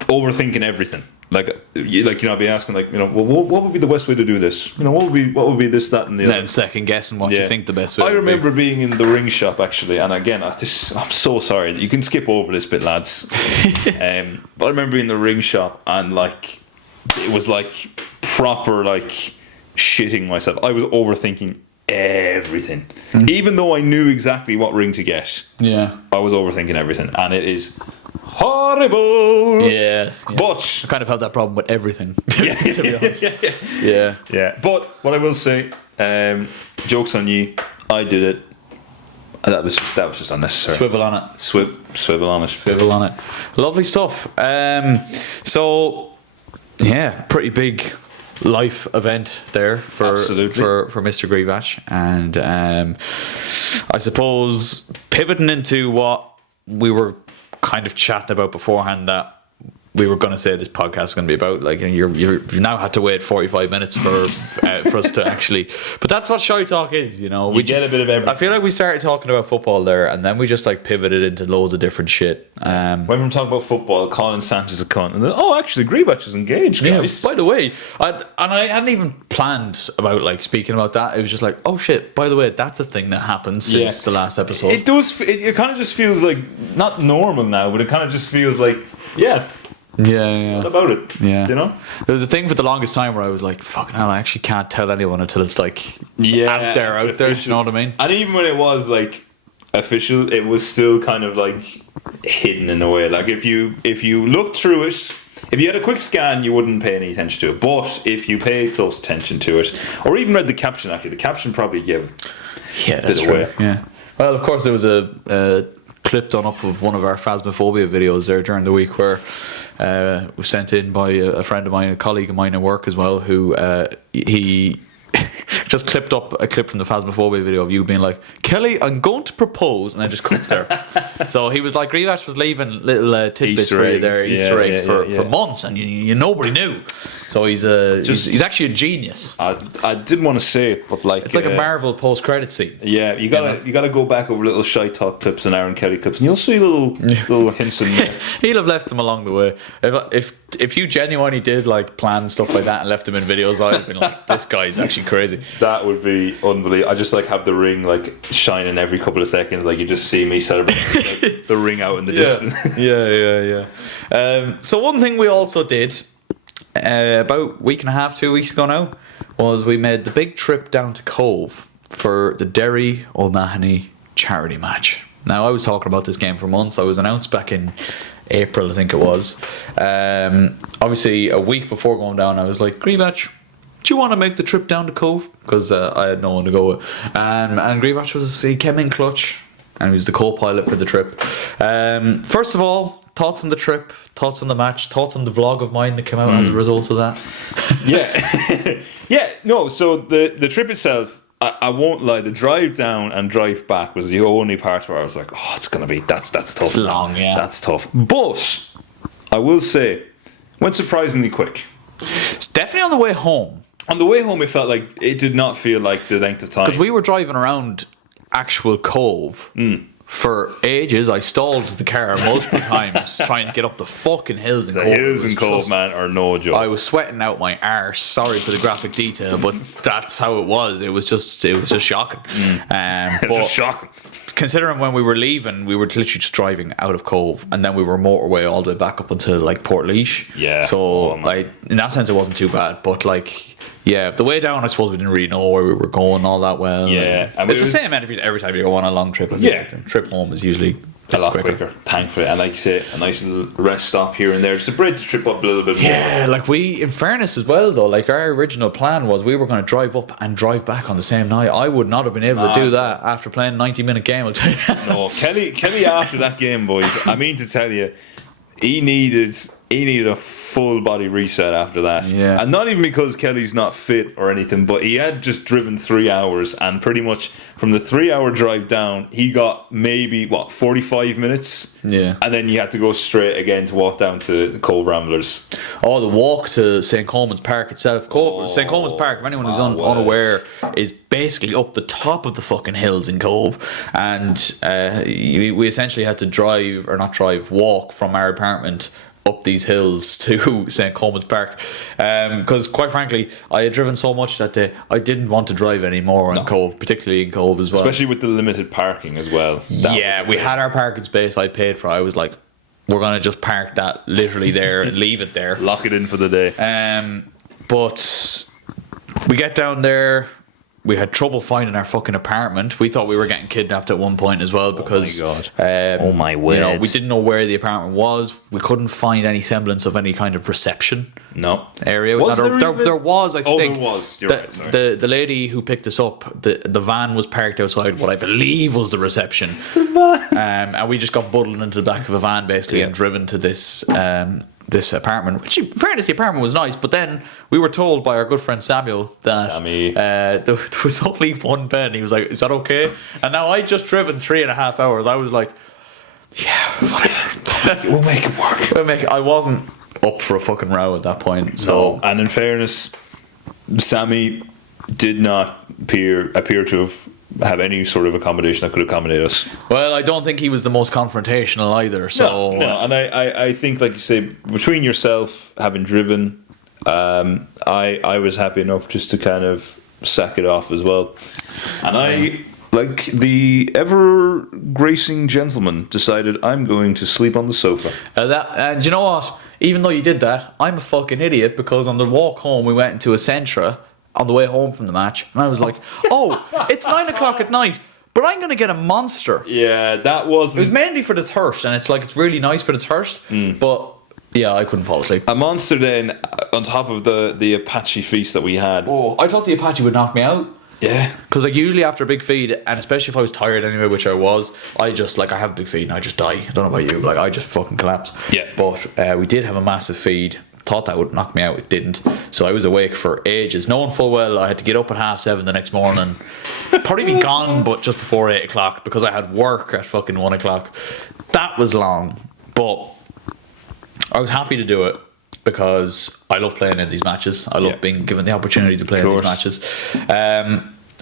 overthinking everything. Like you know, I'd be asking like, you know, well, what would be the best way to do this? You know, what would be this, that, and the other. Then second guessing what you think the best way. I remember being in the ring shop actually, and again, I'm so sorry. You can skip over this bit, lads. But I remember being in the ring shop and like it was like proper like shitting myself. I was overthinking everything, even though I knew exactly what ring to get. Yeah, I was overthinking everything, and it is horrible. Yeah. But I kind of had that problem with everything. To be honest. Yeah. But what I will say, jokes on you, I did it. That was just unnecessary. Swivel on it. Swivel on it. Swivel on it. Lovely stuff. So yeah, pretty big life event there for Mr. GRZYWACZ, and I suppose pivoting into what we were kind of chatting about beforehand, that we were going to say this podcast is going to be about. Like, you've now had to wait 45 minutes for us to actually. But that's what ShiteTalk is, you know. We get a bit of everything. I feel like we started talking about football there, and then we just like pivoted into loads of different shit. When we're talking about football, Colin Sanchez a cunt, and then, actually, GRZYWACZ is engaged, guys. Yeah, by the way, I hadn't even planned about like speaking about that. It was just like, oh shit, by the way, that's a thing that happened since the last episode. It does. It kind of just feels like not normal now, but it kind of just feels like Yeah. What about it? Yeah. You know? There was a thing for the longest time where I was like, fucking hell, I actually can't tell anyone until it's like out there, you know what I mean? And even when it was like official, it was still kind of like hidden in a way. Like if you looked through it, if you had a quick scan, you wouldn't pay any attention to it. But if you paid close attention to it, or even read the caption, actually, the caption probably gave that's true. Away. Yeah. Well, of course, there was a clip done up of one of our Phasmophobia videos there during the week where was sent in by a friend of mine, a colleague of mine at work as well, who he just clipped up a clip from the Phasmophobia video of you being like, Kelly, I'm going to propose, and then just cuts there. So he was like, GRZYWACZ was leaving little tidbits for you there, Easter eggs for months, and you nobody knew. So he's actually a genius. I didn't want to say it, but like it's like a Marvel post-credit scene. Yeah, you gotta go back over little ShiteTalk clips and Aaron Kelly clips, and you'll see little hints in there. He'll have left them along the way. If you genuinely did like plan stuff like that and left them in videos, I'd have been like, this guy's actually crazy. That would be unbelievable. I just like have the ring like shining every couple of seconds, like you just see me celebrating like, the ring out in the distance. So one thing we also did about a week and a half, 2 weeks ago now, was we made the big trip down to Cove for the Derry O'Mahony charity match. Now, I was talking about this game for months. I was announced back in April, I think it was. Obviously, a week before going down, I was like, GRZYWACZ, do you want to make the trip down to Cove? Because I had no one to go with. And GRZYWACZ he came in clutch, and he was the co-pilot for the trip. First of all, thoughts on the trip, thoughts on the match, thoughts on the vlog of mine that came out as a result of that. Yeah. Yeah, no, so the trip itself, I won't lie, the drive down and drive back was the only part where I was like, oh, it's going to be, that's tough. It's long, yeah. That's tough. But I will say, went surprisingly quick. It's definitely on the way home. On the way home, it felt like, it did not feel like the length of time. Because we were driving around actual Cove for ages. I stalled the car multiple times trying to get up the fucking hills in Cove. The hills in Cove, man, are no joke. I was sweating out my arse. Sorry for the graphic detail, but that's how it was. It was just shocking. It was just shocking. Considering when we were leaving, we were literally just driving out of Cove, and then we were motorway all the way back up until like Portlaoise. Yeah. So like in that sense, it wasn't too bad. But like, yeah, the way down, I suppose we didn't really know where we were going all that well. Yeah, I mean, it's the same every time you go on a long trip. I feel like the trip home is usually a lot quicker, thankfully. And like you say, a nice little rest stop here and there just to break the trip up a little bit more. Yeah, like in fairness as well though, like our original plan was we were going to drive up and drive back on the same night. I would not have been able to do that after playing a 90-minute game, I'll tell you. No, Kelly after that game, boys, I mean to tell you, he needed a full body reset after that. Yeah. And not even because Kelly's not fit or anything, but he had just driven 3 hours, and pretty much from the 3 hour drive down, he got maybe 45 minutes. Yeah. And then you had to go straight again to walk down to the Cove Ramblers. Oh, the walk to St. Coleman's Park itself. St. Coleman's Park, for anyone who's unaware, is basically up the top of the fucking hills in Cove. And we essentially had to walk from our apartment up these hills to St. Coleman's Park, because quite frankly I had driven so much that day I didn't want to drive anymore in Cove, particularly in Cove as well, especially with the limited parking as well. We had our parking space I paid for. I was like, we're gonna just park that literally there and leave it there, lock it in for the day. But we get down there. We had trouble finding our fucking apartment. We thought we were getting kidnapped at one point as well because oh my word. You know, we didn't know where the apartment was. We couldn't find any semblance of any kind of reception. Area. There was, I think. There was. You're right, sorry. The lady who picked us up, the van was parked outside what I believe was the reception. The van. And we just got bundled into the back of a van basically and driven to this apartment, which in fairness the apartment was nice, but then we were told by our good friend Samuel that there was only one bed. He was like, is that okay? And now I just driven 3.5 hours. I was like, yeah, whatever. We'll make it work. I wasn't up for a fucking row at that point. So no, and in fairness, Sammy did not appear to have any sort of accommodation that could accommodate us. Well, I don't think he was the most confrontational either. So no. And I think, like you say, between yourself having driven, I was happy enough just to kind of sack it off as well. And I, like the ever gracing gentleman, decided I'm going to sleep on the sofa. And you know what? Even though you did that, I'm a fucking idiot, because on the walk home we went into a Centra on the way home from the match, and I was like, oh, it's 9 o'clock at night, but I'm going to get a Monster. Yeah, that wasn't... It was mainly for the thirst, and it's like, it's really nice for the thirst, but yeah, I couldn't fall asleep. A Monster then, on top of the Apache feast that we had. Oh, I thought the Apache would knock me out. Yeah. Because like usually after a big feed, and especially if I was tired anyway, which I was, I have a big feed and I just die. I don't know about you, like I just fucking collapse. Yeah. But we did have a massive feed. Thought that would knock me out, it didn't. So I was awake for ages, knowing full well I had to get up at 7:30 the next morning. Probably be gone, but just before 8 o'clock, because I had work at fucking 1 o'clock. That was long, but I was happy to do it because I love playing in these matches. I love being given the opportunity to play in these matches.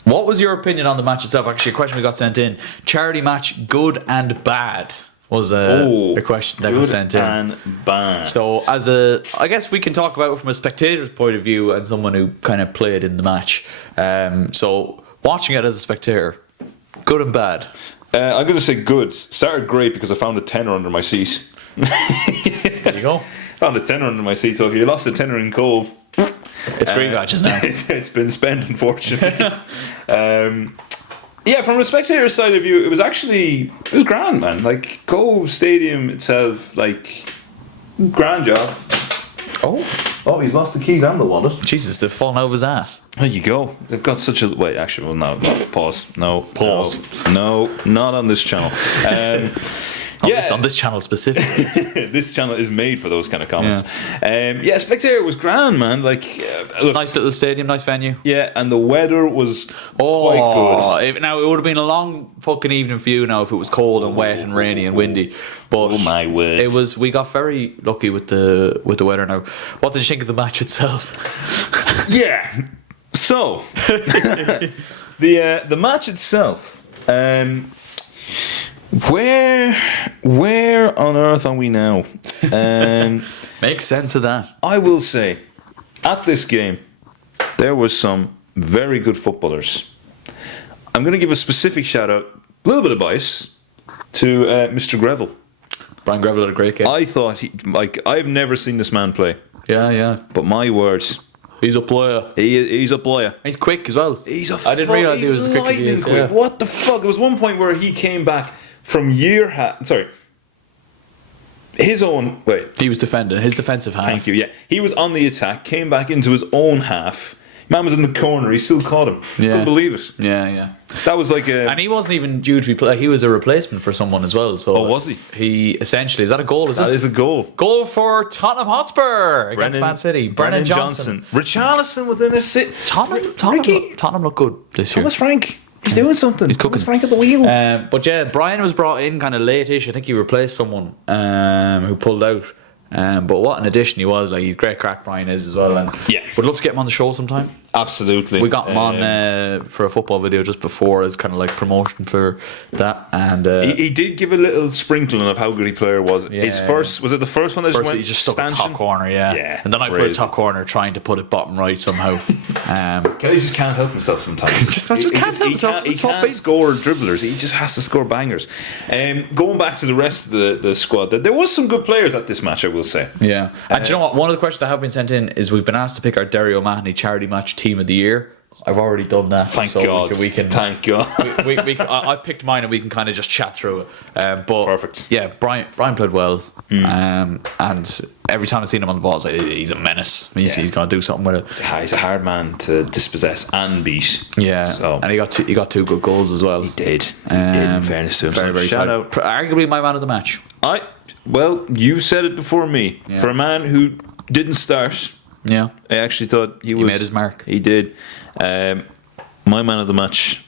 What was your opinion on the match itself? Actually, a question we got sent in. Charity match, good and bad, was a question that was sent in. Good and bad. So, I guess we can talk about it from a spectator's point of view and someone who kind of played in the match. So, watching it as a spectator, good and bad. I'm going to say good. Started great because I found a tenner under my seat. There you go. Found a tenner under my seat. So if you lost a tenner in Cove, it's GRZYWACZ now. It's been spent, unfortunately. Yeah, from a spectator side of view, it was grand, man. Like, Cove Stadium itself, like, grand job. Oh, he's lost the keys and the wallet. Jesus, they've fallen over his ass. There you go. They've got such a... Wait, actually, well, no. Pause. No. Pause. No, not on this channel. On this channel specifically. This channel is made for those kind of comments. Spectator was grand, man. Like, look, Nice little stadium, nice venue. yeah, and the weather was quite good. Now, it would have been a long fucking evening for you now if it was cold and wet and rainy and windy. But Oh my word! it was. We got very lucky with the weather. Now, what did you think of the match itself? Yeah. So, the match itself. Where on earth are we now? Makes sense of that. I will say, at this game, there were some very good footballers. I'm going to give a specific shout out, a little bit of bias, to Mr. Greville. Brian Greville had a great game. I thought I've never seen this man play, Yeah. but my words, He's a player. he's a player. He's quick as well. I didn't realise he was as quick as he is. Quick. Yeah. What the fuck? There was one point where he came back from his own. Wait, He was defending his defensive half. thank you. Yeah, he was on the attack, came back into his own half. Man was in the corner. He still caught him. Yeah. Couldn't believe it. Yeah. That was like a. And he wasn't even due to be play. He was a replacement for someone as well. So Oh, was he? He essentially, is that a goal? That is a goal. Goal for Tottenham Hotspur against Man City. Brennan Johnson. Richarlison within a sit. Tottenham look good this year. Thomas Frank. He's doing something. He's Thomas cooking. Frank at the wheel. But yeah, Brian was brought in kind of late-ish. I think he replaced someone who pulled out. But what an addition he was. Like, he's great crack, Brian is as well. And Yeah. would love to get him on the show sometime. Absolutely. We got him on for a football video just before as kind of like promotion for that. And He did give a little sprinkling of how good his player was. Yeah. His first, was it the first one that first just went he just stuck it top stanchion? corner, yeah. And then I put it crazy. top corner trying to put it bottom right somehow. Kelly just can't help himself sometimes. Just can't help himself. He The top can't beats. score dribblers. He just has to score bangers. Going back to the rest of the squad, there was some good players at this match, I will say. Yeah. And do you know what? One of the questions that have been sent in is we've been asked to pick our Derry O'Mahony charity match team of the year. I've already done that. Thank so God. We can, Thank God. I've picked mine and we can kind of just chat through it. But Perfect. Yeah, Brian played well. And every time I've seen him on the ball, I was like, he's a menace. He's going to do something with it. He's a hard man to dispossess and beat. Yeah. So. And he got two good goals as well. He did, in fairness to him. Very, So very shout tight. out. Arguably my man of the match. Well, you said it before me. Yeah. For a man who didn't start, Yeah. I actually thought he made his mark. He did. My man of the match.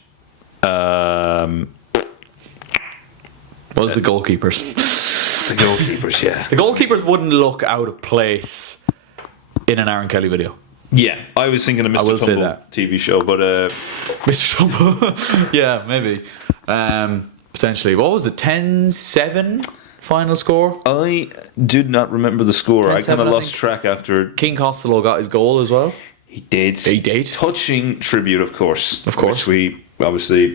Was the goalkeepers. The goalkeepers, yeah. The goalkeepers wouldn't look out of place in an Aaron Kelly video. Yeah, I was thinking of I will Mr. say Tumble that. TV show, but Mr. Tumble. Yeah, maybe. Potentially. What was it? 10-7 final score? I did not remember the score. I 10-7, kind of I lost think. track after. King Costello got his goal as well. He did. He did. Touching tribute, of course. Of course. Which we obviously,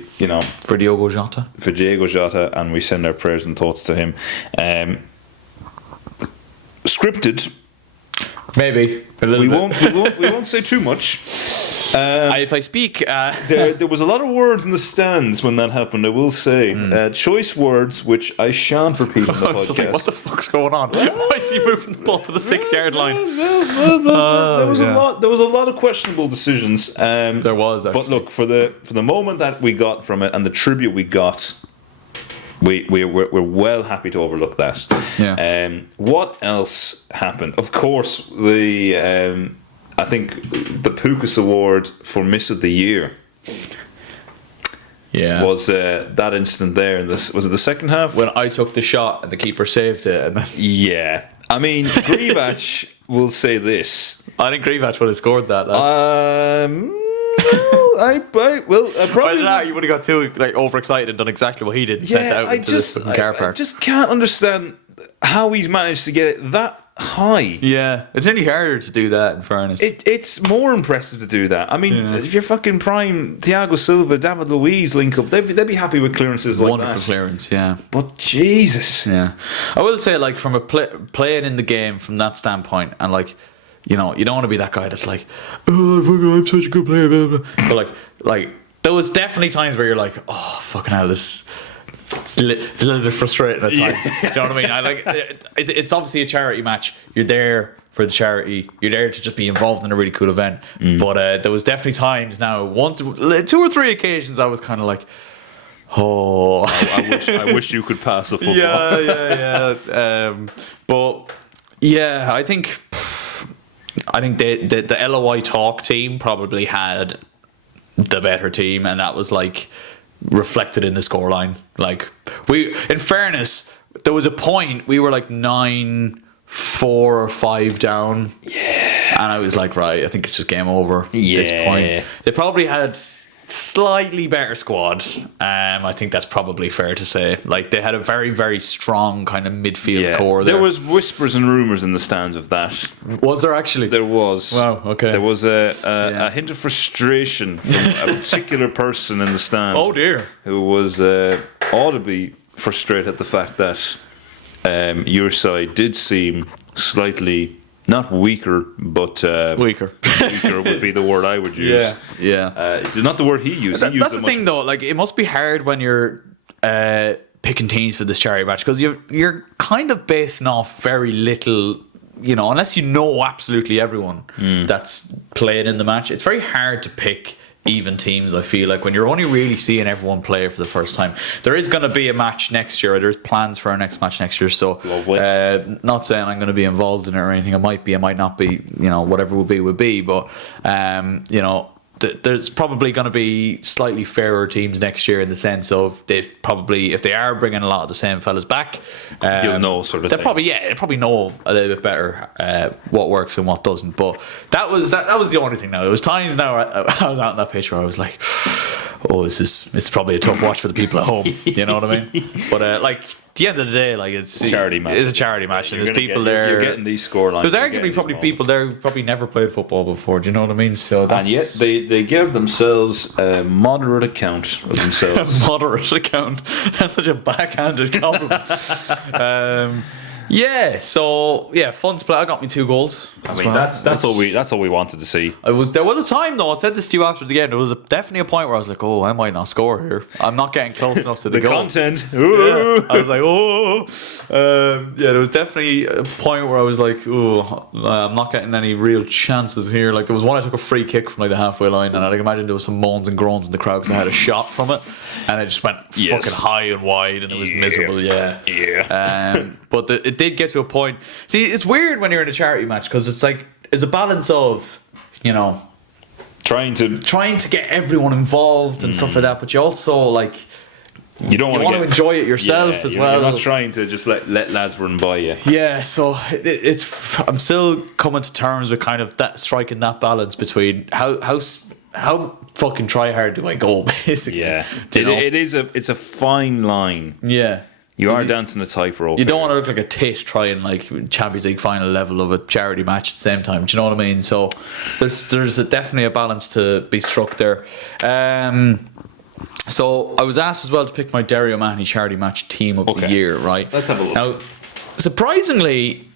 For Diogo Jota. for Diego Jota, and we send our prayers and thoughts to him. Scripted. Maybe. A little bit. We won't say too much. If I speak... There was a lot of words in the stands when that happened, I will say. Choice words, which I shan't repeat in the I was just like, podcast. what the fuck's going on? Why is he moving the ball to the 6-yard line? There was yeah. a lot of questionable decisions. There was, actually. But look, for the moment that we got from it and the tribute we got, we're well happy to overlook that. Yeah. What else happened? Of course, I think the Pukas Award for Miss of the Year was that instant there. Was it the second half? When I took the shot and the keeper saved it. And then Yeah. I mean, GRZYWACZ will say this. I think GRZYWACZ would have scored that. I probably... You would have got too overexcited and done exactly what he did and sent it out into the fucking car I park. just can't understand how he's managed to get it that high. Yeah, it's only harder to do that, in fairness. It's more impressive to do that. I mean, Yeah. if you're fucking prime Thiago Silva, David Luiz link up, they'd be happy with clearances like Wonderful that. clearance, yeah. But Jesus. Yeah. I will say, from a playing in the game from that standpoint, and you don't want to be that guy that's like, oh, I'm such a good player, blah, blah. But there was definitely times where you're like, oh fucking hell, it's a little bit frustrating at times. Do you know what I mean? I like it's obviously a charity match. You're there for the charity. You're there to just be involved in a really cool event. But there was definitely times now, 2 or 3 occasions, I was kind of like, oh, I wish you could pass a football. yeah. But yeah, I think the LOI Talk team probably had the better team, and that was like reflected in the scoreline. Like in fairness, there was a point we were like 9-4 or 5 down. Yeah. And I was like, right, I think it's just game over at this point. They probably had slightly better squad. I think that's probably fair to say. Like they had a very, very strong kind of midfield core there. There was whispers and rumours in the stands of that. Was there actually? There was. Wow, okay. There was a hint of frustration from a particular person in the stand. Oh dear. Who was audibly frustrated at the fact that your side did seem slightly not weaker, but weaker would be the word I would use. Yeah. Not the word he used. That's the thing, though. Like, it must be hard when you're picking teams for this charity match, because you're kind of basing off very little. You know, unless you know absolutely everyone that's playing in the match, it's very hard to pick even teams. I feel like when you're only really seeing everyone play for the first time. There is going to be a match next year. There's plans for our next match next year, so not saying I'm going to be involved in it or anything. I might be, I might not be, you know, whatever will be, but you know, there's probably going to be slightly fairer teams next year, in the sense of they've probably, if they are bringing a lot of the same fellas back, you'll know sort of they'll probably know a little bit better what works and what doesn't. But that was the only thing. Now there was times now I was out on that pitch where I was like, oh, this is probably a tough watch for the people at home. You know what I mean? But like, at the end of the day, like, it's a charity match. It's a charity match, and there's people there. You're getting these scorelines. There's arguably probably people there who probably never played football before. Do you know what I mean? So and yet they give themselves a moderate account of themselves. A moderate account. That's such a backhanded compliment. Yeah. So yeah, fun to play. I got me 2 goals. I mean, that's all we wanted to see. There was a time though. I said this to you after the game. There was definitely a point where I was like, "Oh, I might not score here. I'm not getting close enough to the goal." Content. Yeah. I was like, "Oh." Yeah, there was definitely a point where I was like, "Oh, I'm not getting any real chances here." Like there was one I took a free kick from like the halfway line, and I imagine there was some moans and groans in the crowd because I had a shot from it, and it just went fucking high and wide, and it was miserable. Yeah. But it did get to a point. See, it's weird when you're in a charity match, because it's like, it's a balance of, you know, trying to get everyone involved and stuff like that, but you also like, you don't want to enjoy it yourself as well. You're not trying to just let lads run by you. Yeah, so I'm still coming to terms with kind of that, striking that balance between how fucking try hard do I go, basically. Yeah, it's a fine line. Yeah. You are dancing a tightrope. You don't want to look like a tit trying like Champions League final level of a charity match at the same time. Do you know what I mean? So there's definitely a balance to be struck there. So I was asked as well to pick my Derry O'Mahony charity match team of the year, right? Let's have a look. Now, surprisingly,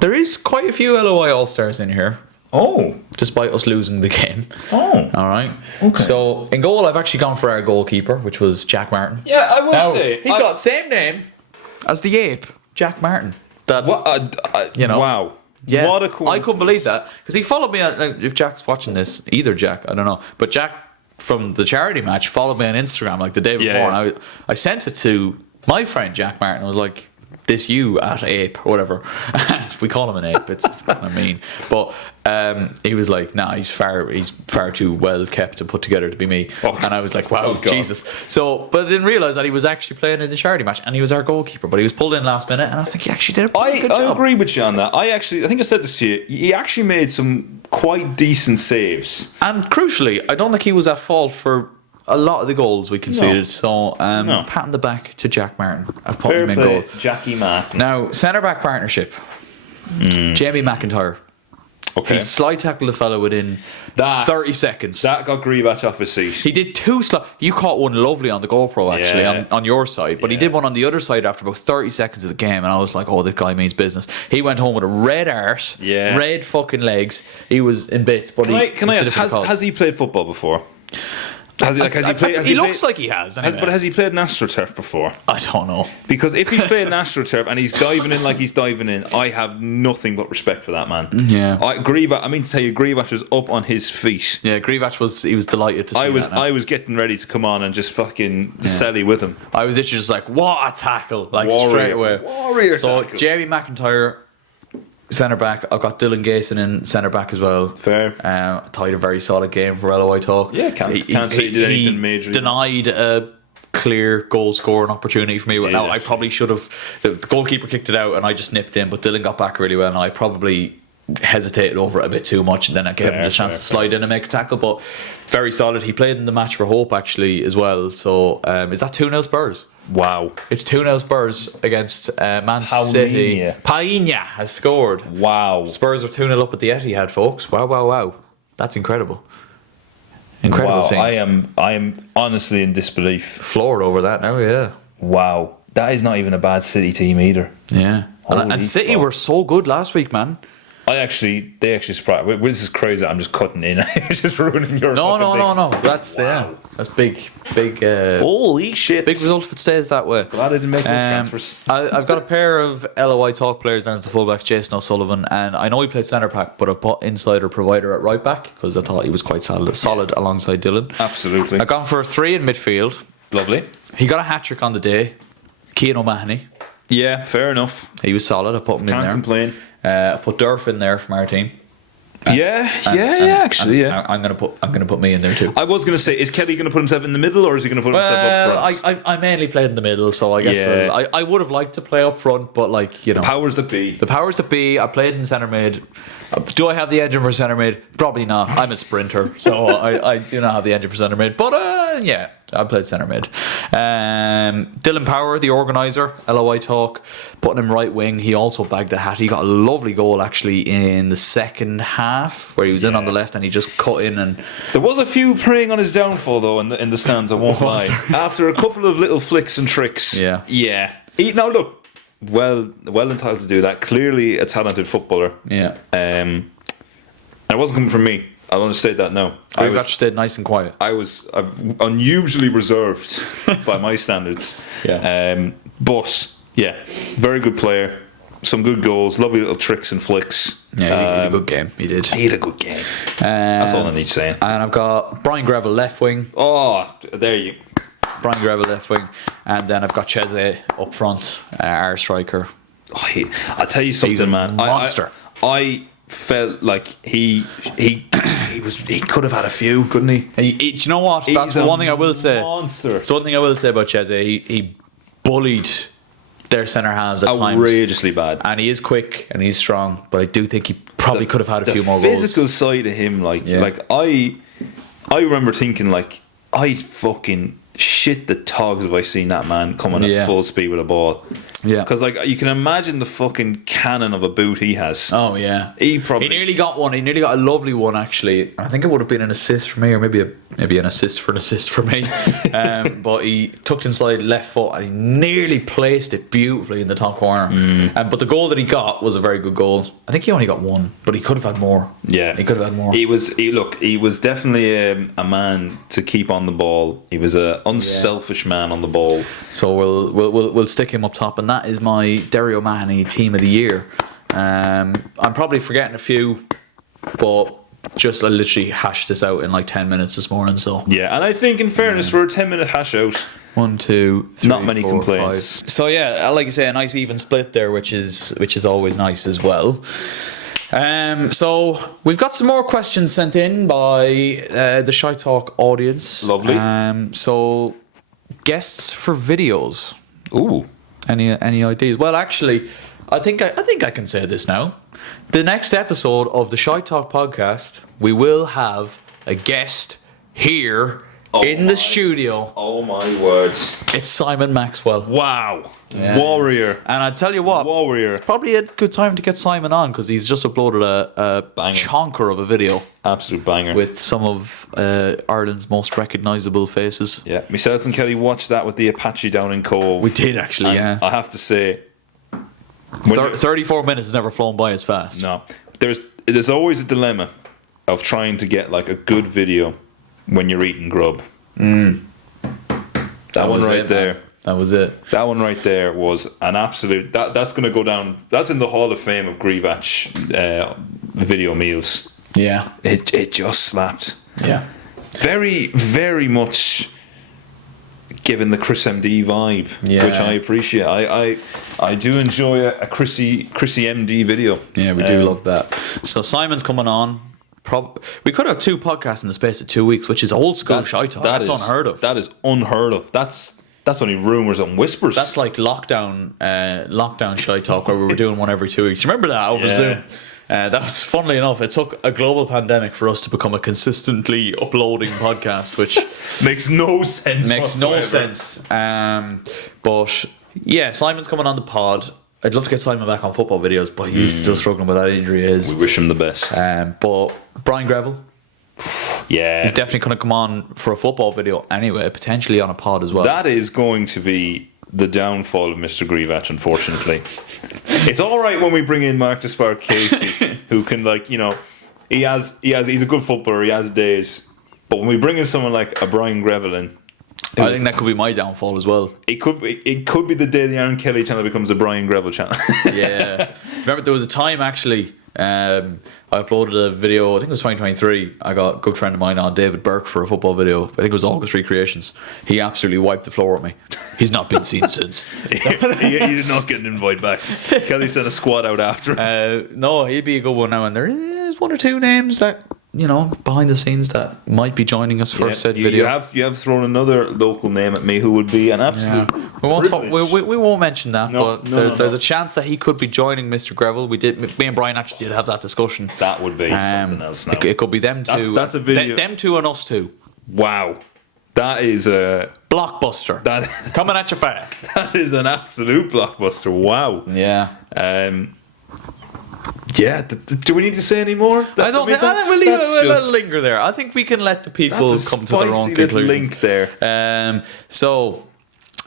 there is quite a few LOI All-Stars in here. Oh. Despite us losing the game. Oh. All right. Okay. So in goal, I've actually gone for our goalkeeper, which was Jack Martin. Yeah, I will say. He's got the same name as the ape, Jack Martin. You know. Wow. Yeah. What a coincidence. I couldn't believe that. Because he followed me on, if Jack's watching this, either Jack, I don't know. But Jack from the charity match followed me on Instagram like the day before. Yeah. And I sent it to my friend Jack Martin. I was like, this you at ape or whatever, and we call him an ape. It's kind of mean, but he was like, "Nah, he's far too well kept and put together to be me." Oh, and I was like, "Wow, Jesus!" So, but I didn't realize that he was actually playing in the charity match, and he was our goalkeeper. But he was pulled in last minute, and I think he actually did a pretty good job. I agree with you on that. I think I said this to you. He actually made some quite decent saves, and crucially, I don't think he was at fault for a lot of the goals we conceded. No. So pat on the back to Jack Martin. I've put fair him in play, goal. Jackie Martin. Now, centre back partnership. Jamie McIntyre. Okay. He slide tackled the fella within 30 seconds. That got GRZYWACZ off his seat. He did 2 You caught one lovely on the GoPro, actually, on your side. But he did one on the other side after about 30 seconds of the game. And I was like, oh, this guy means business. He went home with a red arse, red fucking legs. He was in bits. But can I ask, has he played football before? Has he played? He looks like he has. Anyway. But has he played an AstroTurf before? I don't know. Because if he's played an AstroTurf and he's diving in like he's diving in, I have nothing but respect for that man. Yeah. I mean to tell you, GRZYWACZ was up on his feet. Yeah, GRZYWACZ was delighted to see that. I was getting ready to come on and just fucking selly with him. I was literally just like, what a tackle. Like, straight away. Warrior so, tackle. Jamie McIntyre, centre back. I've got Dylan Gayson in centre back as well. Fair. Tied a very solid game for LOI Talk. Yeah, can't say he did anything major. Denied a clear goal scoring opportunity for me. Now, I probably should have. The goalkeeper kicked it out and I just nipped in, but Dylan got back really well and I probably hesitated over it a bit too much and then I gave him the chance to slide in and make a tackle. But very solid. He played in the match for Hope actually as well. So is that 2-0 Spurs? Wow. It's 2-0 Spurs against Man City. Painha has scored. Wow. Spurs are 2-0 up at the Etihad, folks. Wow. That's incredible. Incredible scenes. I am honestly in disbelief. Floored over that now, yeah. Wow. That is not even a bad City team either. Yeah. And City were so good last week, man. They actually surprised. This is crazy. I'm just cutting in. It's just ruining your. No. That's that's big. Holy shit! Big result if it stays that way. Glad I didn't make those transfers. I've got a pair of LOI Talk players down as the fullbacks, Jason O'Sullivan, and I know he played centre back, but I put insider provider at right back because I thought he was quite solid alongside Dylan. Absolutely. I've gone for a 3 in midfield. Lovely. He got a hat trick on the day. Cian O'Mahony. Yeah, fair enough. He was solid. I put him in there. Can't complain. I put Durf in there from our team. Actually. I'm gonna put me in there too. I was gonna say, is Kelly gonna put himself in the middle, or is he gonna put himself up front? I mainly played in the middle, so I guess I would have liked to play up front, but like you know, powers that be. The powers that be. I played in centre mid. Do I have the engine for centre mid? Probably not. I'm a sprinter, so I do not have the engine for centre mid. But yeah, I played centre mid. Dylan Power, the organiser, LOI Talk, putting him right wing. He also bagged a hat. He got a lovely goal actually in the second half, where he was in on the left and he just cut in. And there was a few preying on his downfall though in the stands. I won't lie. After a couple of little flicks and tricks. Yeah. Now look. Well entitled to do that. Clearly a talented footballer. Yeah. And it wasn't coming from me. I want to state that now. I stayed nice and quiet. I was unusually reserved by my standards. Yeah. But yeah, very good player. Some good goals, lovely little tricks and flicks. Yeah, he had a good game. He did. He had a good game. That's all I need to say. And I've got Brian Greville left wing. Oh, there you. Brian Greville left wing, and then I've got Cheze up front, our striker. I'll tell you something, man. Monster. I felt like he could have had a few, couldn't he? Do you know what? That's the one thing I will say. Monster. It's the one thing I will say about Cheze. He bullied their centre halves at times. Outrageously bad. And he is quick and he's strong, but I do think he probably could have had a few more goals. The physical side of him, I remember thinking like I'd fucking shit the togs if I seen that man coming at full speed with a ball. Yeah. Because like you can imagine the fucking cannon of a boot he has. Oh yeah. He nearly got one. He nearly got a lovely one actually. I think it would have been an assist for me, or maybe an assist for me. But he tucked inside left foot and he nearly placed it beautifully in the top corner. But the goal that he got was a very good goal. I think he only got one, but he could have had more. Yeah, he could have had more. He was definitely a man to keep on the ball. He was an unselfish man on the ball. So we'll stick him up top, and that is my Derry O'Mahony team of the year. I'm probably forgetting a few, but I literally hashed this out in like 10 minutes this morning. So yeah, and I think in fairness, for a 10-minute hash out, 1, 2, 3, not many 4, complaints. 5. So yeah, like I say, a nice even split there, which is always nice as well. So we've got some more questions sent in by the ShiteTalk audience. Lovely. So guests for videos. Ooh. Any ideas? Well, actually, I think I can say this now. The next episode of the ShiteTalk podcast, we will have a guest here in the studio. Oh my words! It's Simon Maxwell. Wow, yeah. Warrior! And I tell you what, Warrior. Probably a good time to get Simon on because he's just uploaded a chonker of a video. Absolute banger with some of Ireland's most recognisable faces. Yeah, myself and Kelly watched that with the Apache down in Cove. We did actually. And yeah, I have to say, 34 minutes has never flown by as fast. No, there's always a dilemma of trying to get like a good video when you're eating grub. That one was right it, there. man. That was it. That one right there was an absolute. That's going to go down. That's in the Hall of Fame of GRZYWACZ video meals. Yeah. It just slapped. Yeah. Very, very much given the Chris MD vibe, Yeah. which I appreciate. I do enjoy a Chrissy MD video. Yeah, we do love that. So Simon's coming on. We could have 2 podcasts in the space of 2 weeks, which is old school ShiteTalk. That's unheard of. That is unheard of. That's only rumours and whispers. That's like lockdown ShiteTalk, where we were doing one every 2 weeks. Remember that over Yeah. Zoom? That was, funnily enough, it took a global pandemic for us to become a consistently uploading podcast, which makes no sense. makes no sense. But yeah, Simon's coming on the pod. I'd love to get Simon back on football videos, but he's still struggling with that injury. We wish him the best. But Brian Greville, Yeah. he's definitely going to come on for a football video anyway, potentially on a pod as well. That is going to be the downfall of Mr. GRZYWACZ, unfortunately. It's all right when we bring in Mark Despard Casey, who can, like, you know, he's a good footballer, he has days. But when we bring in someone like a Brian Greville in, I think that could be my downfall as well. it could be the day the Aaron Kelly channel becomes a Brian Greville channel. Yeah. Remember, there was a time actually, I uploaded a video, I think it was 2023. I got a good friend of mine on, David Burke, for a football video. I think it was August Recreations. He absolutely wiped the floor with me. He's not been seen since. he did not get an invite back. Kelly sent a squad out after him. No, he'd be a good one now. And there is 1 or 2 names that, you know, behind the scenes that might be joining us for said video. You have thrown another local name at me who would be an absolute. Yeah. We won't mention that, No, but no, there's a chance that he could be joining Mr. Greville. Me and Brian actually did have that discussion. That would be something else now. It could be them two. That's a video. Them two and us two. Wow. That is a Blockbuster. Coming at you fast. That is an absolute blockbuster. Wow. Yeah. Yeah. Do we need to say any more? I don't think we'll linger there. I think we can let the people come to their own conclusions. Link there.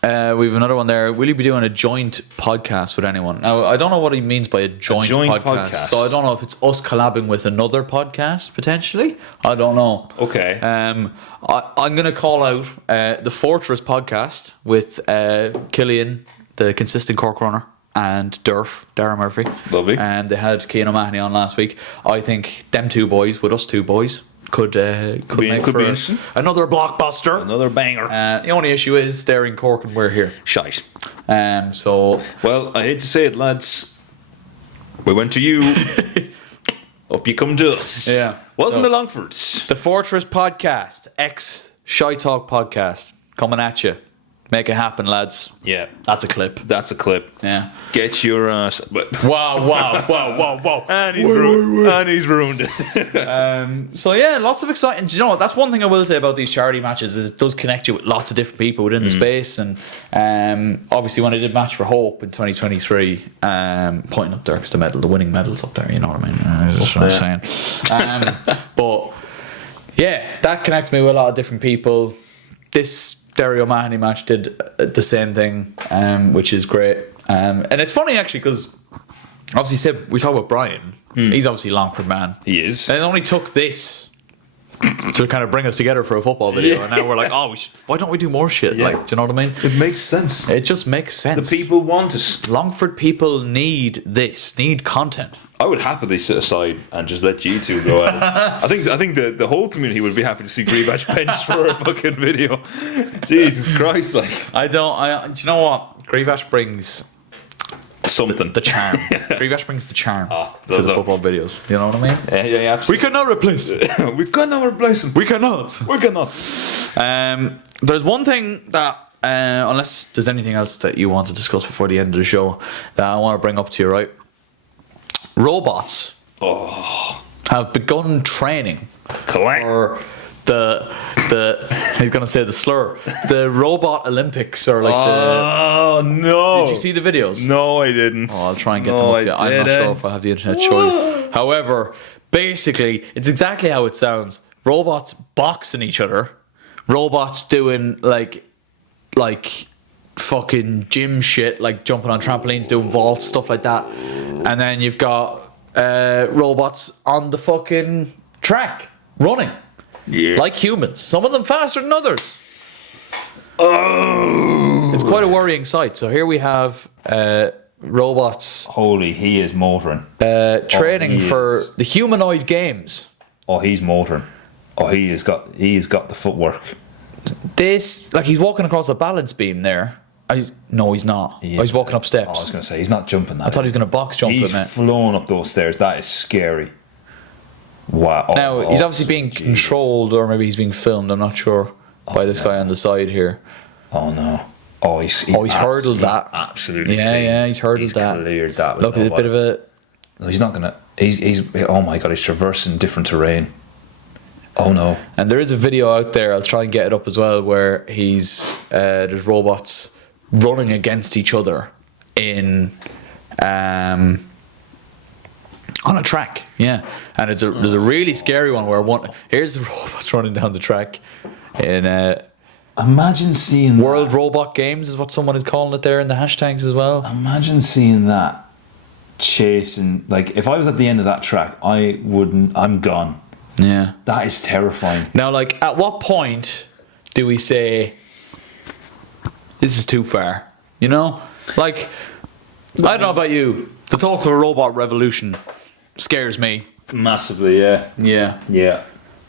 We have another one there. Will you be doing a joint podcast with anyone? Now, I don't know what he means by a joint podcast. So I don't know if it's us collabing with another podcast, potentially. I don't know. Okay. I'm going to call out the Fortress podcast with Killian, the consistent Cork runner, and Darren Murphy. Lovely. And they had Cian O'Mahony on last week. I think them 2 boys, with us 2 boys, could make for another blockbuster, another banger. The only issue is they're in Cork and we're here. Shite. So, well, I hate to say it, lads. We went to you. Up you come to us. Yeah. Welcome to Longford. The Fortress podcast, ShiteTalk podcast, coming at you. Make it happen, lads. Yeah. That's a clip. Yeah. Get your ass. Wow. And he's ruined it. So yeah, lots of exciting. You know, that's one thing I will say about these charity matches is it does connect you with lots of different people within the space. And obviously, when I did Match for Hope in 2023, pointing up there because the winning medal's up there. You know what I mean? That's what I'm saying. But yeah, that connects me with a lot of different people. This Derry O'Mahony match did the same thing, which is great. And it's funny actually because obviously we talk about Brian. He's obviously a Longford man. He is. And it only took this to kind of bring us together for a football video, and now we're like, why don't we do more shit? Yeah. Like, do you know what I mean? It makes sense. It just makes sense. The people want it. Longford people need content. I would happily sit aside and just let you 2 go at it. I think the whole community would be happy to see GRZYWACZ benched for a fucking video. Jesus Christ, like. Do you know what? GRZYWACZ brings something. The charm. GRZYWACZ brings the charm to the look. football videos. You know what I mean? Yeah, absolutely. We cannot replace it. We cannot replace him. We cannot. There's one thing that, unless there's anything else that you want to discuss before the end of the show, that I want to bring up to you, right? Robots have begun training for he's gonna say the slur, the robot Olympics, or like no. Did you see the videos? No, I didn't. I'll try and get them up here. I'm not sure if I have the internet show you. However, basically it's exactly how it sounds. Robots boxing each other, robots doing like fucking gym shit, like jumping on trampolines, doing vaults, stuff like that. And then you've got robots on the fucking track running. Yeah. Like humans. Some of them faster than others. Oh, It's quite a worrying sight. So here we have robots holy, he is motoring. training he for is. the humanoid games. Oh, he's motoring. Oh, he's got the footwork. This, like, he's walking across a balance beam there. No, he's not. He Oh, he's is. walking up I was steps. going to say, he's not jumping that. I thought he was going to box jump He's him. It. flown up those stairs. That is scary. Wow. Now, he's Oh, obviously being Jesus. controlled, or maybe he's being filmed. I'm not sure. By this guy on the side here. Oh, no. Oh, he's hurdled that. Absolutely. Yeah, cleared. yeah, he's hurdled that. Cleared that. Look, it's a bit of a. No, he's not going to. He's. Oh, my God. He's traversing different terrain. Oh, no. And there is a video out there, I'll try and get it up as well, where there's robots running against each other on a track, yeah. And there's a really scary one where here's the robots running down the track in Imagine seeing World Robot Games is what someone is calling it there in the hashtags as well. Imagine seeing that chasing. Like, if I was at the end of that track, I'm gone. Yeah. That is terrifying. Now, like, at what point do we say this is too far? You know, like, I don't know about you. The thoughts of a robot revolution scares me. Massively, yeah. Yeah. Yeah.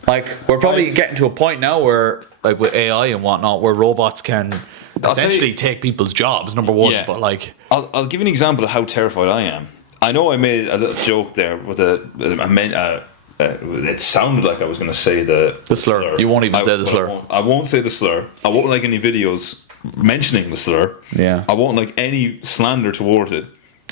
Like, we're probably getting to a point now where, like, with AI and whatnot, where robots can essentially take people's jobs, number one. Yeah. But, like, I'll give you an example of how terrified I am. I know I made a little joke there with it sounded like I was going to say the slur. You won't even say the slur. I won't say the slur. I won't like any videos mentioning the slur. Yeah. I won't like any slander towards it.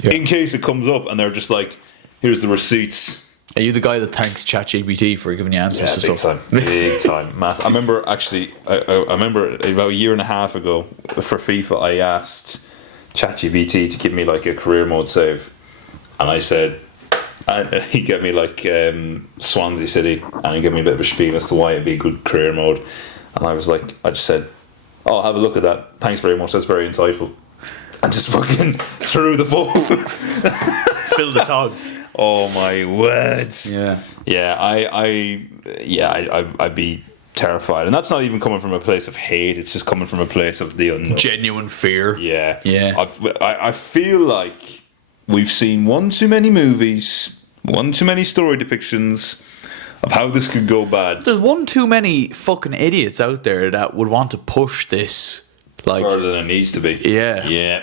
Yeah. In case it comes up and they're just like, here's the receipts. Are you the guy that thanks ChatGPT for giving you answers to big stuff? time. Big time. Mass. I remember actually, I remember about a year and a half ago for FIFA, I asked ChatGPT to give me like a career mode save. And I said, and he gave me like Swansea City, and he gave me a bit of a spiel as to why it'd be a good career mode. And I just said, "Oh, have a look at that. Thanks very much. That's very insightful." And just fucking threw the phone. Fill the togs. Oh my words. Yeah. Yeah, I'd be terrified, and that's not even coming from a place of hate. It's just coming from a place of the unknown. Genuine fear. Yeah, Yeah. I feel like we've seen one too many movies, one too many story depictions of how this could go bad. There's one too many fucking idiots out there that would want to push this, like, Further than it needs to be. Yeah. Yeah.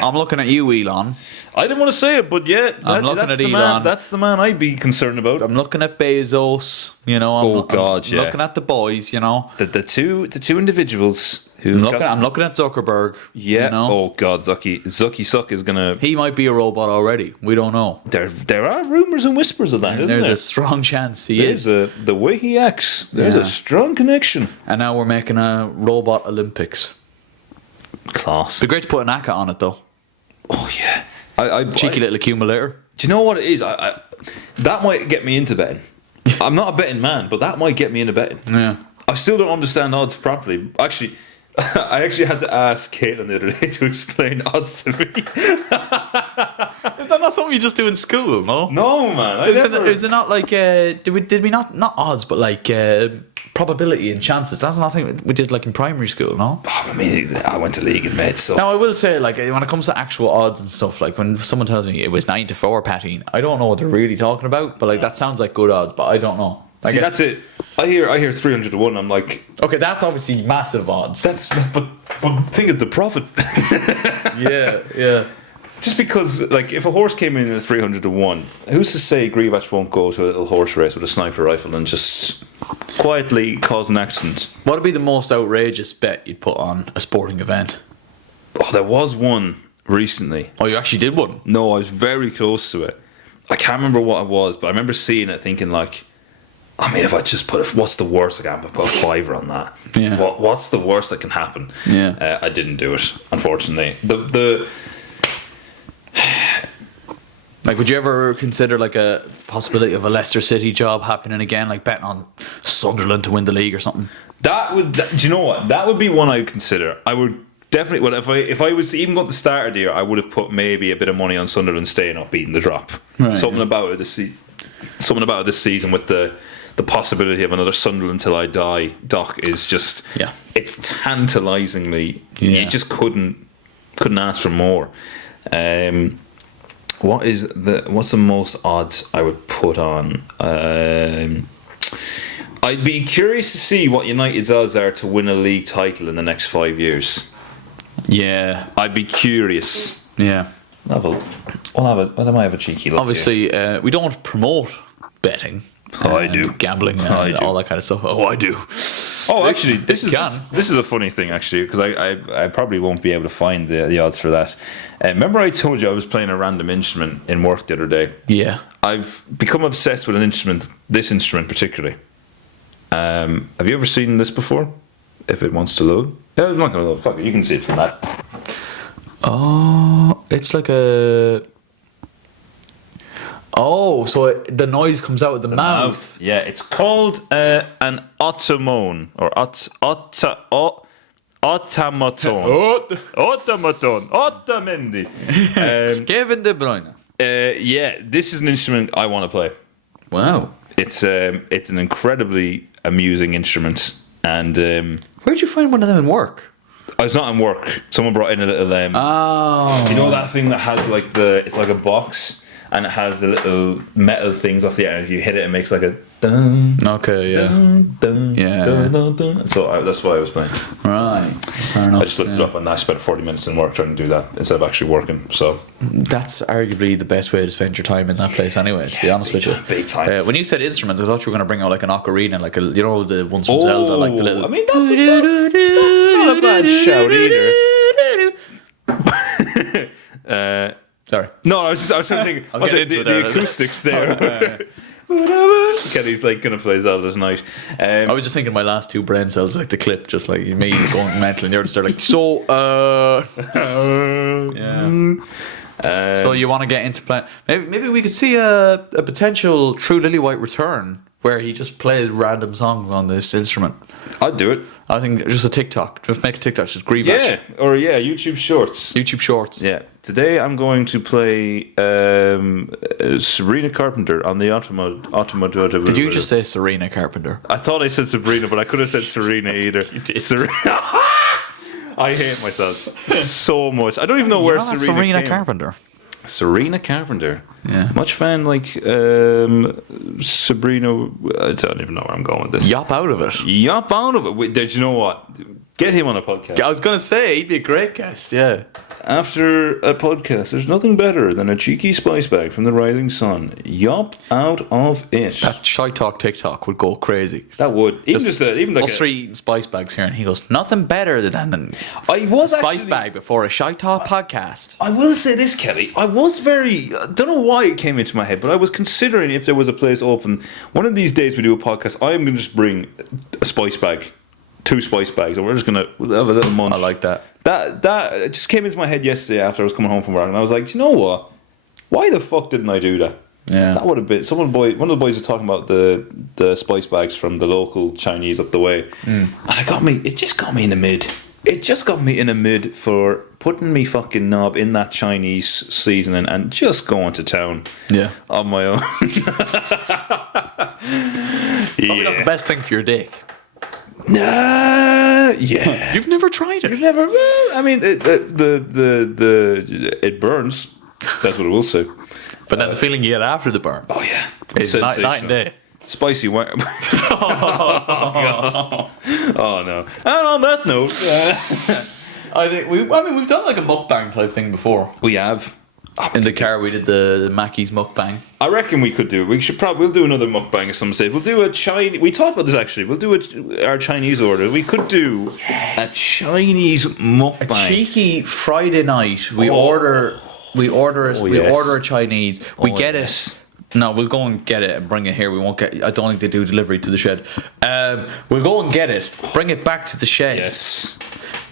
I'm looking at you, Elon. I didn't want to say it, but yeah, I'm looking that's at the Elon. man. That's the man I'd be concerned about. I'm looking at Bezos. You know, I'm looking at the boys. You know, The two individuals who I'm looking at Zuckerberg. Yeah. You know? Oh God, Zucky Suck is gonna. He might be a robot already. We don't know. There are rumors and whispers of that. Isn't There's there? a strong chance he is. The way he acts. There's Yeah. a strong connection. And now we're making a robot Olympics. Class. It'd be great to put an ACA on it though. Oh yeah. I Cheeky little accumulator. Do you know what it is? I that might get me into betting. I'm not a betting man, but that might get me into betting. Yeah. I still don't understand odds properly. Actually, I actually had to ask Caitlin the other day to explain odds to me. Is that not something you just do in school? No. No, man. Is it not like did we not odds but like probability and chances? That's nothing we did like in primary school, no? I mean, I went to league and med, so. Now I will say, like, when it comes to actual odds and stuff, like when someone tells me it was 9-4 patting, I don't know what they're really talking about, but like that sounds like good odds, but I don't know. I See, guess. that's it. I hear 300 to 1. I'm like, Okay, that's obviously massive odds. but think of the profit. yeah. Just because, like, if a horse came in at 300 to 1, who's to say GRZYWACZ won't go to a little horse race with a sniper rifle and just quietly cause an accident? What would be the most outrageous bet you'd put on a sporting event? Oh, there was one recently. Oh, you actually did one? No, I was very close to it. I can't remember what it was, but I remember seeing it thinking, like, I mean, if I just what's the worst I can put a fiver on that? Yeah. What's the worst that can happen? Yeah. I didn't do it, unfortunately. Like, would you ever consider like a possibility of a Leicester City job happening again, like betting on Sunderland to win the league or something? Do you know what? That would be one I would consider. I would definitely. Well, if I was to even go at the start of the year, I would have put maybe a bit of money on Sunderland staying up, beating the drop. Right, Something about it this season with the the possibility of another Sunderland Till I Die doc is just it's tantalizingly you just couldn't ask for more. What's the most odds I would put on? I'd be curious to see what United's odds are to win a league title in the next 5 years. Yeah, I'd be curious. Yeah, I might have a cheeky look. Obviously, we don't promote betting. I do. Gambling and all that kind of stuff. Oh, I do. Oh, actually, this is a funny thing, actually, because I probably won't be able to find the odds for that. Remember I told you I was playing a random instrument in work the other day? Yeah. I've become obsessed with this instrument particularly. Have you ever seen this before? If it wants to load. Yeah, it's not going to load. Fuck it, you can see it from that. Oh, it's like a... Oh, so the noise comes out of the mouth. Yeah, it's called an ottomone or automaton. Automaton. Otamendi. Kevin De Bruyne. Yeah, this is an instrument I want to play. Wow. It's an incredibly amusing instrument. And where'd you find one of them in work? I was not in work. Someone brought in a little. Oh. You know that thing that has like it's like a box. And it has the little metal things off the end. If you hit it, it makes like a dun. Okay, yeah. Dun, dun, yeah. Dun, dun, dun. So that's why I was playing. Right. Fair enough. I just looked it up and I spent 40 minutes in work trying to do that instead of actually working. So that's arguably the best way to spend your time in that place anyway, to be honest with you. Big time. When you said instruments, I thought you were going to bring out like an ocarina, like the ones from Zelda, like the little... I mean, that's not a bad shout either. Sorry. No, I was trying to think. I was like, the acoustics there. Kenny's like gonna play Zelda tonight. I was just thinking my last two brain cells, like the clip, just like me going mental, and you're just there like, so yeah. So you want to get into playing? Maybe we could see a potential True Lillywhite return where he just plays random songs on this instrument. I'd do it. I think just a TikTok. Just make a TikTok. Just GRZYWACZ. Yeah, or YouTube Shorts. YouTube Shorts. Yeah. Today I'm going to play Sabrina Carpenter on the automotive. Did you just say Serena Carpenter? I thought I said Sabrina, but I could have said Serena either. You did. I hate myself so much. I don't even know where Serena Carpenter. Serena Carpenter. Yeah. Much fan like Sabrina. I don't even know where I'm going with this. Yop out of it. Yop out of it. Wait, did you know what? Get him on a podcast. I was going to say, he'd be a great guest, yeah. After a podcast, there's nothing better than a cheeky spice bag from the Rising Sun. Yop out of it. That ShiteTalk TikTok would go crazy. That would. Even like us three eating spice bags here, and he goes, nothing better than a spice bag before a ShiteTalk podcast. I will say this, Kelly. I was I don't know why it came into my head, but I was considering if there was a place open. One of these days we do a podcast, I am going to just bring a spice bag. 2 spice bags, and we'll have a little munch. I like that. That just came into my head yesterday after I was coming home from work, and I was like, you know what? Why the fuck didn't I do that? Yeah, that would have been. One of the boys was talking about the spice bags from the local Chinese up the way, and it just got me in the mid. It just got me in the mid for putting me fucking knob in that Chinese seasoning and just going to town. Yeah, on my own. Probably not the best thing for your dick. Nah, yeah. You've never tried it. You've never. Well, I mean, it burns. That's what it will say. But then the feeling you get after the burn. Oh yeah, it's night and day. Spicy wine. Oh no. And on that note, I think we've done like a mukbang type thing before. We have. In the car, we did the Mackey's mukbang. I reckon we could do it. We'll do another mukbang at some stage. We'll do a Chinese. We talked about this actually. We'll do our Chinese order. We could do a Chinese mukbang. A cheeky Friday night. We order a Chinese. We get it. No, we'll go and get it and bring it here. We won't get. I don't think they do delivery to the shed. We'll go and get it. Bring it back to the shed. Yes.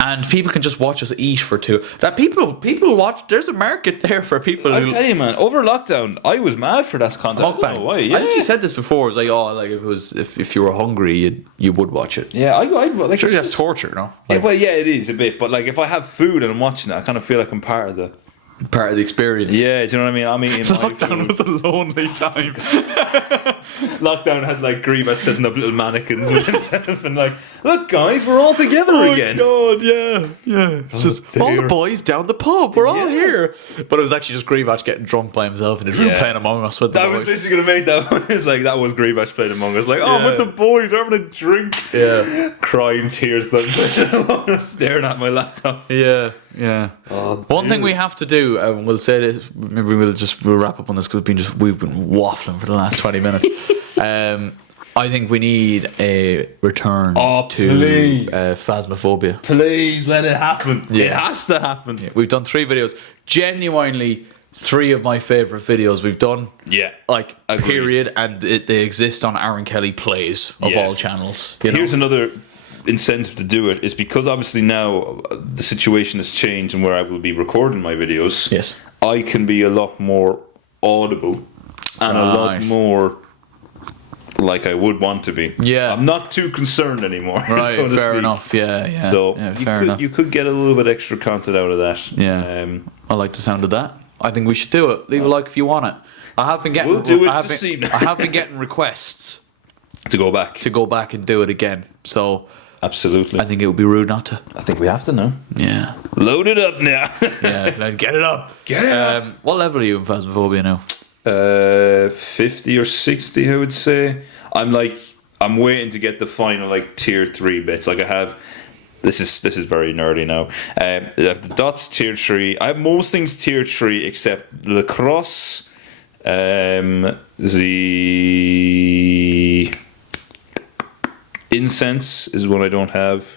And people can just watch us eat for 2. That people watch. There's a market there for people. I'll tell you, man. Over lockdown, I was mad for that content. Mukbang. I don't know why. Yeah. I think you said this before. It was like, if you were hungry, you would watch it. Yeah, I like. Surely that's torture, no? Like, yeah, well, yeah, it is a bit. But like, if I have food and I'm watching it, I kind of feel like I'm part of the part of the experience. Yeah, do you know what I mean? I'm eating my Lockdown food. was a lonely time. Lockdown had like GRZYWACZ setting up little mannequins with himself and like, look guys, we're all together again. Oh God, yeah. Just all the dear. boys down the pub. We're all Yeah. here. But it was actually just GRZYWACZ getting drunk by himself in his room Yeah. playing Among Us with the That was boys. literally gonna make that one. It was like that was GRZYWACZ playing Among Us. Like, oh, I'm Yeah. with the boys, we're having a drink. Yeah. Crying tears, like Among Us, staring at my laptop. Yeah, yeah. Oh, One thing dude. we have to do, and we'll say this, maybe we'll wrap up on this because we've been waffling for the last 20 minutes. I think we need a return Oh, to please. Phasmophobia. Please let it happen. It Yeah. has to happen. We've done 3 videos. Genuinely, 3 of my favourite videos we've done. Yeah. Like, Agreed. period. And they exist on Aaron Kelly Plays of Yeah. all channels. You know? Here's another incentive to do it is because obviously now the situation has changed and where I will be recording my videos. Yes. I can be a lot more audible and a lot Right. more like I would want to be. Yeah. I'm not too concerned anymore. Right, so to fair speak. enough. Yeah, yeah. So yeah, you fair could enough. you could get a little bit extra content out of that. Yeah. I like the sound of that. I think we should do it. Leave a like if you want it. I have been getting. We'll do it I have this been, evening. I have been getting requests to go back. to go back and do it again. So Absolutely. I think it would be rude not to. I think we have to now. Yeah. Load it up now. Yeah. Like, get it up. Get it up. What level are you in Phasmophobia now? 50 or 60, I would say. I'm waiting to get the final like tier 3 bits. Like I have. This is very nerdy now. I have the dots tier 3. I have most things tier 3 except lacrosse, the incense is one I don't have,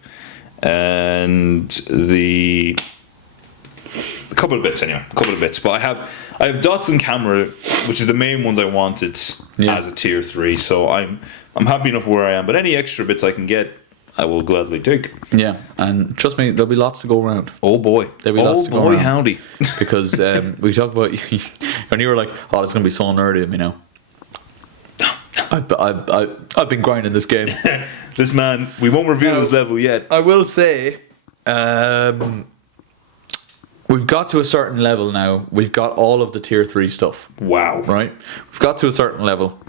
and a couple of bits anyway. A couple of bits, but I have dots and camera, which is the main ones I wanted Yeah. as a tier 3. So I'm happy enough where I am. But any extra bits I can get, I will gladly take. Yeah. And trust me, there'll be lots to go around. Oh boy, There'll be lots to go boy, around. howdy. Because we talk about when you were like, "Oh, it's going to be so nerdy of me now." I've been grinding this game. This man, we won't reveal his level yet. I will say, we've got to a certain level now. We've got all of the tier 3 stuff, Wow. right? We've got to a certain level.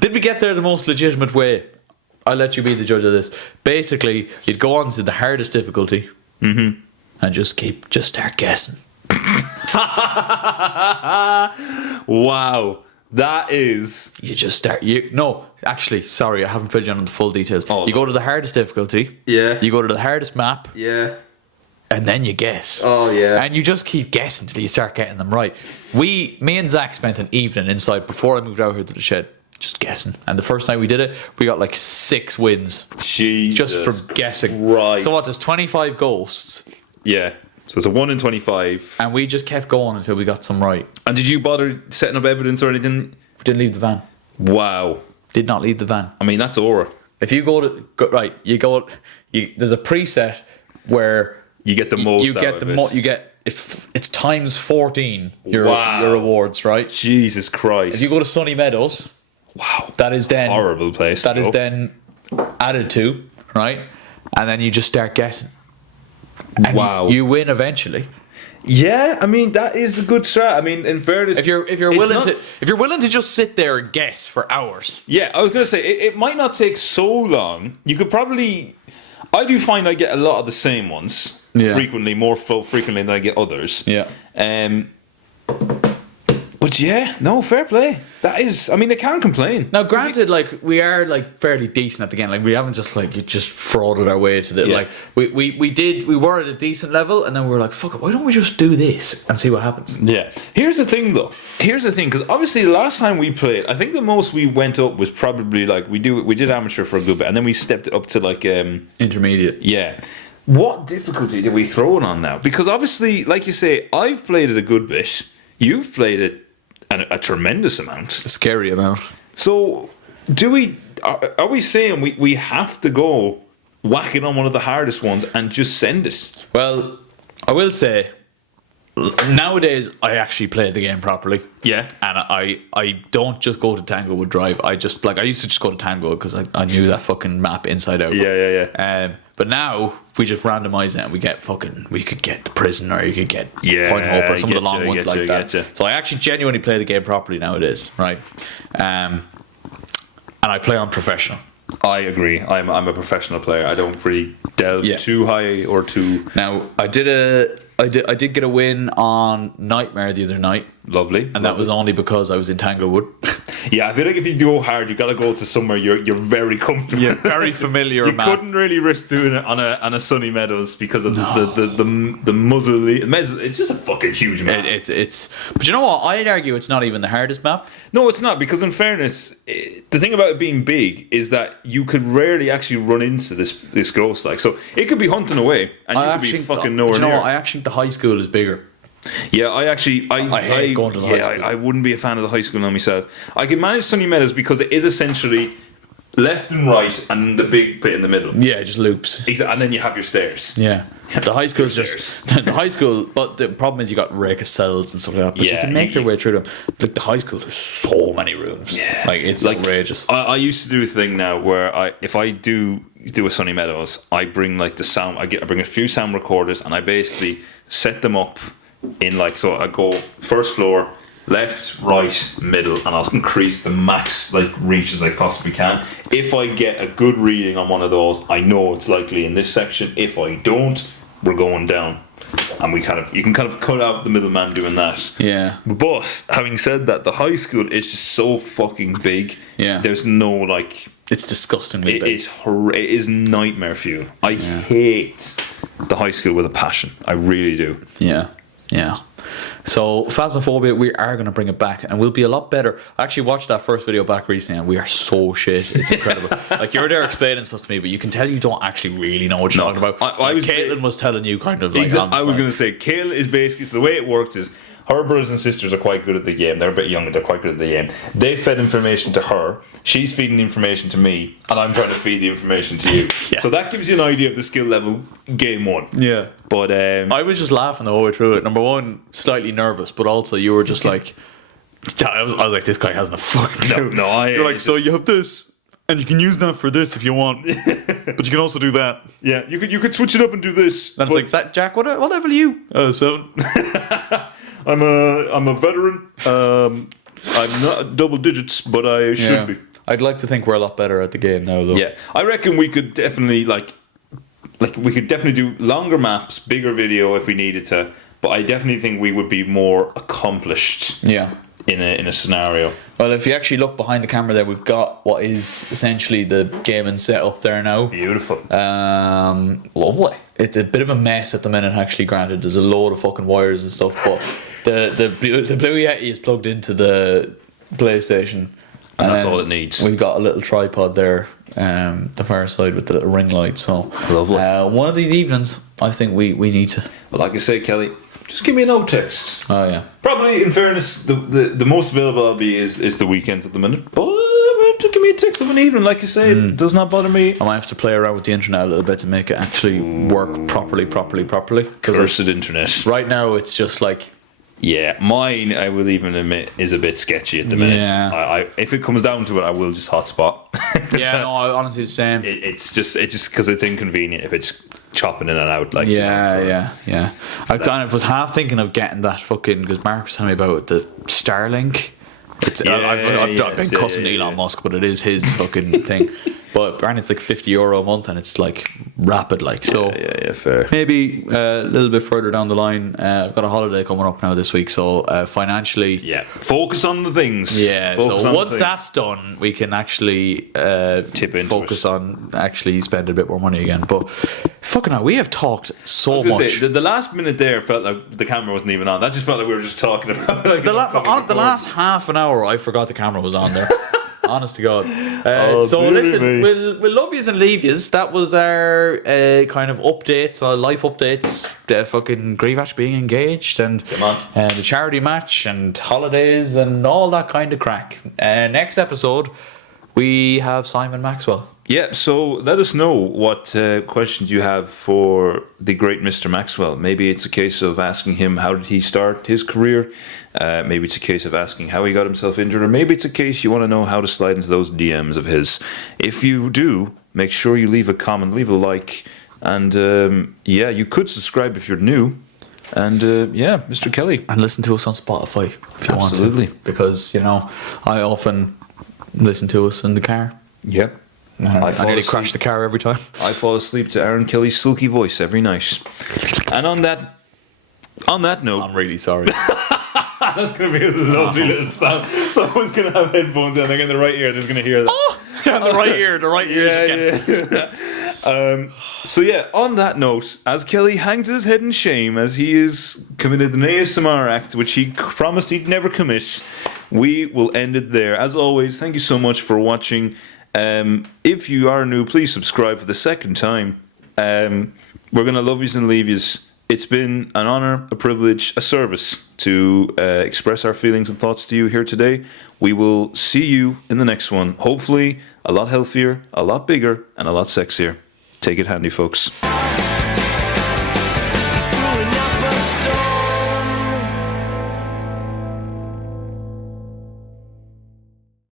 Did we get there the most legitimate way? I'll let you be the judge of this. Basically, you'd go on to the hardest difficulty and just start guessing. Wow. That is. You just start. No, actually, sorry, I haven't filled you in on the full details. Oh, you no. go to the hardest difficulty. Yeah. You go to the hardest map, Yeah. and then you guess. Oh, yeah. And you just keep guessing till you start getting them right. Me and Zach spent an evening inside before I moved out here to the shed, just guessing. And the first night we did it, we got like 6 wins Jesus. just from guessing. Right. So what? There's 25 ghosts, Yeah. So it's a 1 in 25. and we just kept going until we got some right. And did you bother setting up evidence or anything? Didn't leave the van. Wow. Did not leave the van. I mean, that's aura. If you right, there's a preset where You get the most. you out get of the it. you get it's times 14 your Wow. your rewards, right? Jesus Christ. If you go to Sunny Meadows, wow. that is then Horrible place. that to is go. then added to, right? And then you just start guessing. And Wow. you win eventually. Yeah, I mean that is a good strat. I mean, in fairness, If you're it's willing not- if you're willing to just sit there and guess for hours. Yeah, I was gonna say it might not take so long. You could probably. I do find I get a lot of the same ones Yeah. frequently, more frequently than I get others. Yeah. But yeah, no, fair play. That is. I mean, I can't complain. Now, granted, like we are like fairly decent at the game. Like we haven't just frauded our way to the Yeah. like we were at a decent level, and then we were like, fuck it, why don't we just do this and see what happens? Yeah. Here's the thing, though. Here's the thing, because obviously the last time we played, I think the most we went up was probably like we did amateur for a good bit, and then we stepped it up to like Intermediate. yeah. What difficulty did we throw it on now? Because obviously, like you say, I've played it a good bit. You've played it a tremendous amount. A scary amount. So, are we saying we have to go whack it on one of the hardest ones and just send it? Well, I will say, nowadays I actually play the game properly. Yeah. And I don't just go to Tanglewood Drive. I used to just go to Tanglewood because I knew that fucking map inside out. Yeah. But now we just randomize it and we could get the prison, or you could get Point Hope, or some of the long ones like that. So I actually genuinely play the game properly nowadays, right? And I play on professional. I agree. I'm a professional player. I don't really delve too high or too. Now I did get a win on Nightmare the other night. Lovely. And that was only because I was in Tanglewood. Yeah, I feel like if you go hard, you got to go to somewhere you're very comfortable. Yeah, very familiar. You couldn't really risk doing it on a sunny meadows because of the muzzle. It's just a fucking huge map. It's. But you know what? I'd argue it's not even the hardest map. No, it's not, because in fairness, the thing about it being big is that you could rarely actually run into this ghost. Like, so it could be hunting away, and you could be fucking nowhere near. You know near. what? I actually think the high school is bigger. Yeah, I hate going to the high school. I wouldn't be a fan of the high school now myself. I can manage Sunny Meadows because it is essentially left and right and the big bit in the middle. Yeah, it just loops. And then you have your stairs. Yeah. The high school is just the high school, but the problem is you got rake of cells and stuff like that. But you can make your way through them. Like the high school, there's so many rooms. Yeah, like it's outrageous. I used to do a thing now where if I do a Sunny Meadows, I bring like the sound. I bring a few sound recorders and I basically set them up in so I go first floor, left, right, middle, and I'll increase the max reach as I possibly can. If I get a good reading on one of those, I know it's likely in this section. If I don't, we're going down. And you can kind of cut out the middleman doing that. Yeah. But having said that, the high school is just so fucking big. Yeah. There's no it's disgustingly big. It is nightmare fuel. I hate the high school with a passion. I really do. Yeah. Yeah. So Phasmophobia, we are going to bring it back, and we'll be a lot better. I actually watched that first video back recently, and we are so shit. It's incredible. You're there explaining stuff to me, but you can tell you don't actually really know what you're talking about. Caitlin was telling you kind of I was going to say, Caitlin is basically, so the way it works is her brothers and sisters are quite good at the game. They're a bit younger, they're quite good at the game. They fed information to her. She's feeding information to me, and I'm trying to feed the information to you. Yeah. So that gives you an idea of the skill level game one. Yeah. But I was just laughing the whole way through it. Number one, slightly nervous, but also you were just I was like, this guy hasn't a fucking clue. You're like, so you have this, and you can use that for this if you want, but you can also do that. Yeah, you could switch it up and do this. And it's like, Jack, what level are you? 7. I'm a veteran. I'm not double digits, but I should be. I'd like to think we're a lot better at the game now, though. Yeah, I reckon we could definitely we could definitely do longer maps, bigger video if we needed to. But I definitely think we would be more accomplished. Yeah. In a scenario. Well, if you actually look behind the camera there, we've got what is essentially the gaming setup there now. Beautiful. Lovely. It's a bit of a mess at the minute, actually, granted. There's a load of fucking wires and stuff, but the Blue Yeti is plugged into the PlayStation. And that's all it needs. We've got a little tripod there, the far side with the little ring light. So lovely. One of these evenings, I think we need to. But like I say, Kelly, just give me a note text. Oh yeah. Probably, in fairness, the most available I'll be is the weekends at the minute. But give me a text of an evening, like you say. It does not bother me. I might have to play around with the internet a little bit to make it actually work properly. Cursed internet. Right now, it's just like. Yeah, mine, I will even admit, is a bit sketchy at the minute. Yeah. If it comes down to it, I will just hotspot. Yeah, no, honestly, the same. It's just because it's inconvenient if it's chopping in and out. Yeah. I kind of was half thinking of getting that fucking, because Mark was telling me about the Starlink. I've been cussing Elon Musk, but it is his fucking thing. But apparently it's €50 a month, and it's rapid, so yeah, fair. Maybe a little bit further down the line. I've got a holiday coming up now this week, so financially, focus on the things. Yeah, so once that's done, we can actually focus on actually spending a bit more money again. But fucking hell, we have talked so much. The last minute there felt like the camera wasn't even on. That just felt like we were just talking about the last half an hour. I forgot the camera was on there. Honest to God. So listen, we'll love yous and leave yous. That was our kind of updates, life updates. The fucking GRZYWACZ being engaged, and the charity match, and holidays, and all that kind of crack. Next episode, we have Simon Maxwell. Yeah, so let us know what questions you have for the great Mr. Maxwell. Maybe it's a case of asking him how did he start his career. Maybe it's a case of asking how he got himself injured. Or maybe it's a case you want to know how to slide into those DMs of his. If you do, make sure you leave a comment, leave a like. And you could subscribe if you're new. And Mr. Kelly. And listen to us on Spotify if you want to. Absolutely. Because, I often listen to us in the car. Yep. I nearly crash the car every time. I fall asleep to Aaron Kelly's silky voice every night. And on that note, I'm really sorry. that's going to be a lovely little sound. Someone's going to have headphones on. They're in the right ear. They're going to hear that. Oh, the right ear is just getting... On that note, as Kelly hangs his head in shame as he is committed an ASMR act, which he promised he'd never commit, we will end it there. As always, thank you so much for watching. If you are new, please subscribe for the second time. We're going to love yous and leave yous. It's been an honor, a privilege, a service to express our feelings and thoughts to you here today. We will see you in the next one. Hopefully, a lot healthier, a lot bigger, and a lot sexier. Take it handy, folks.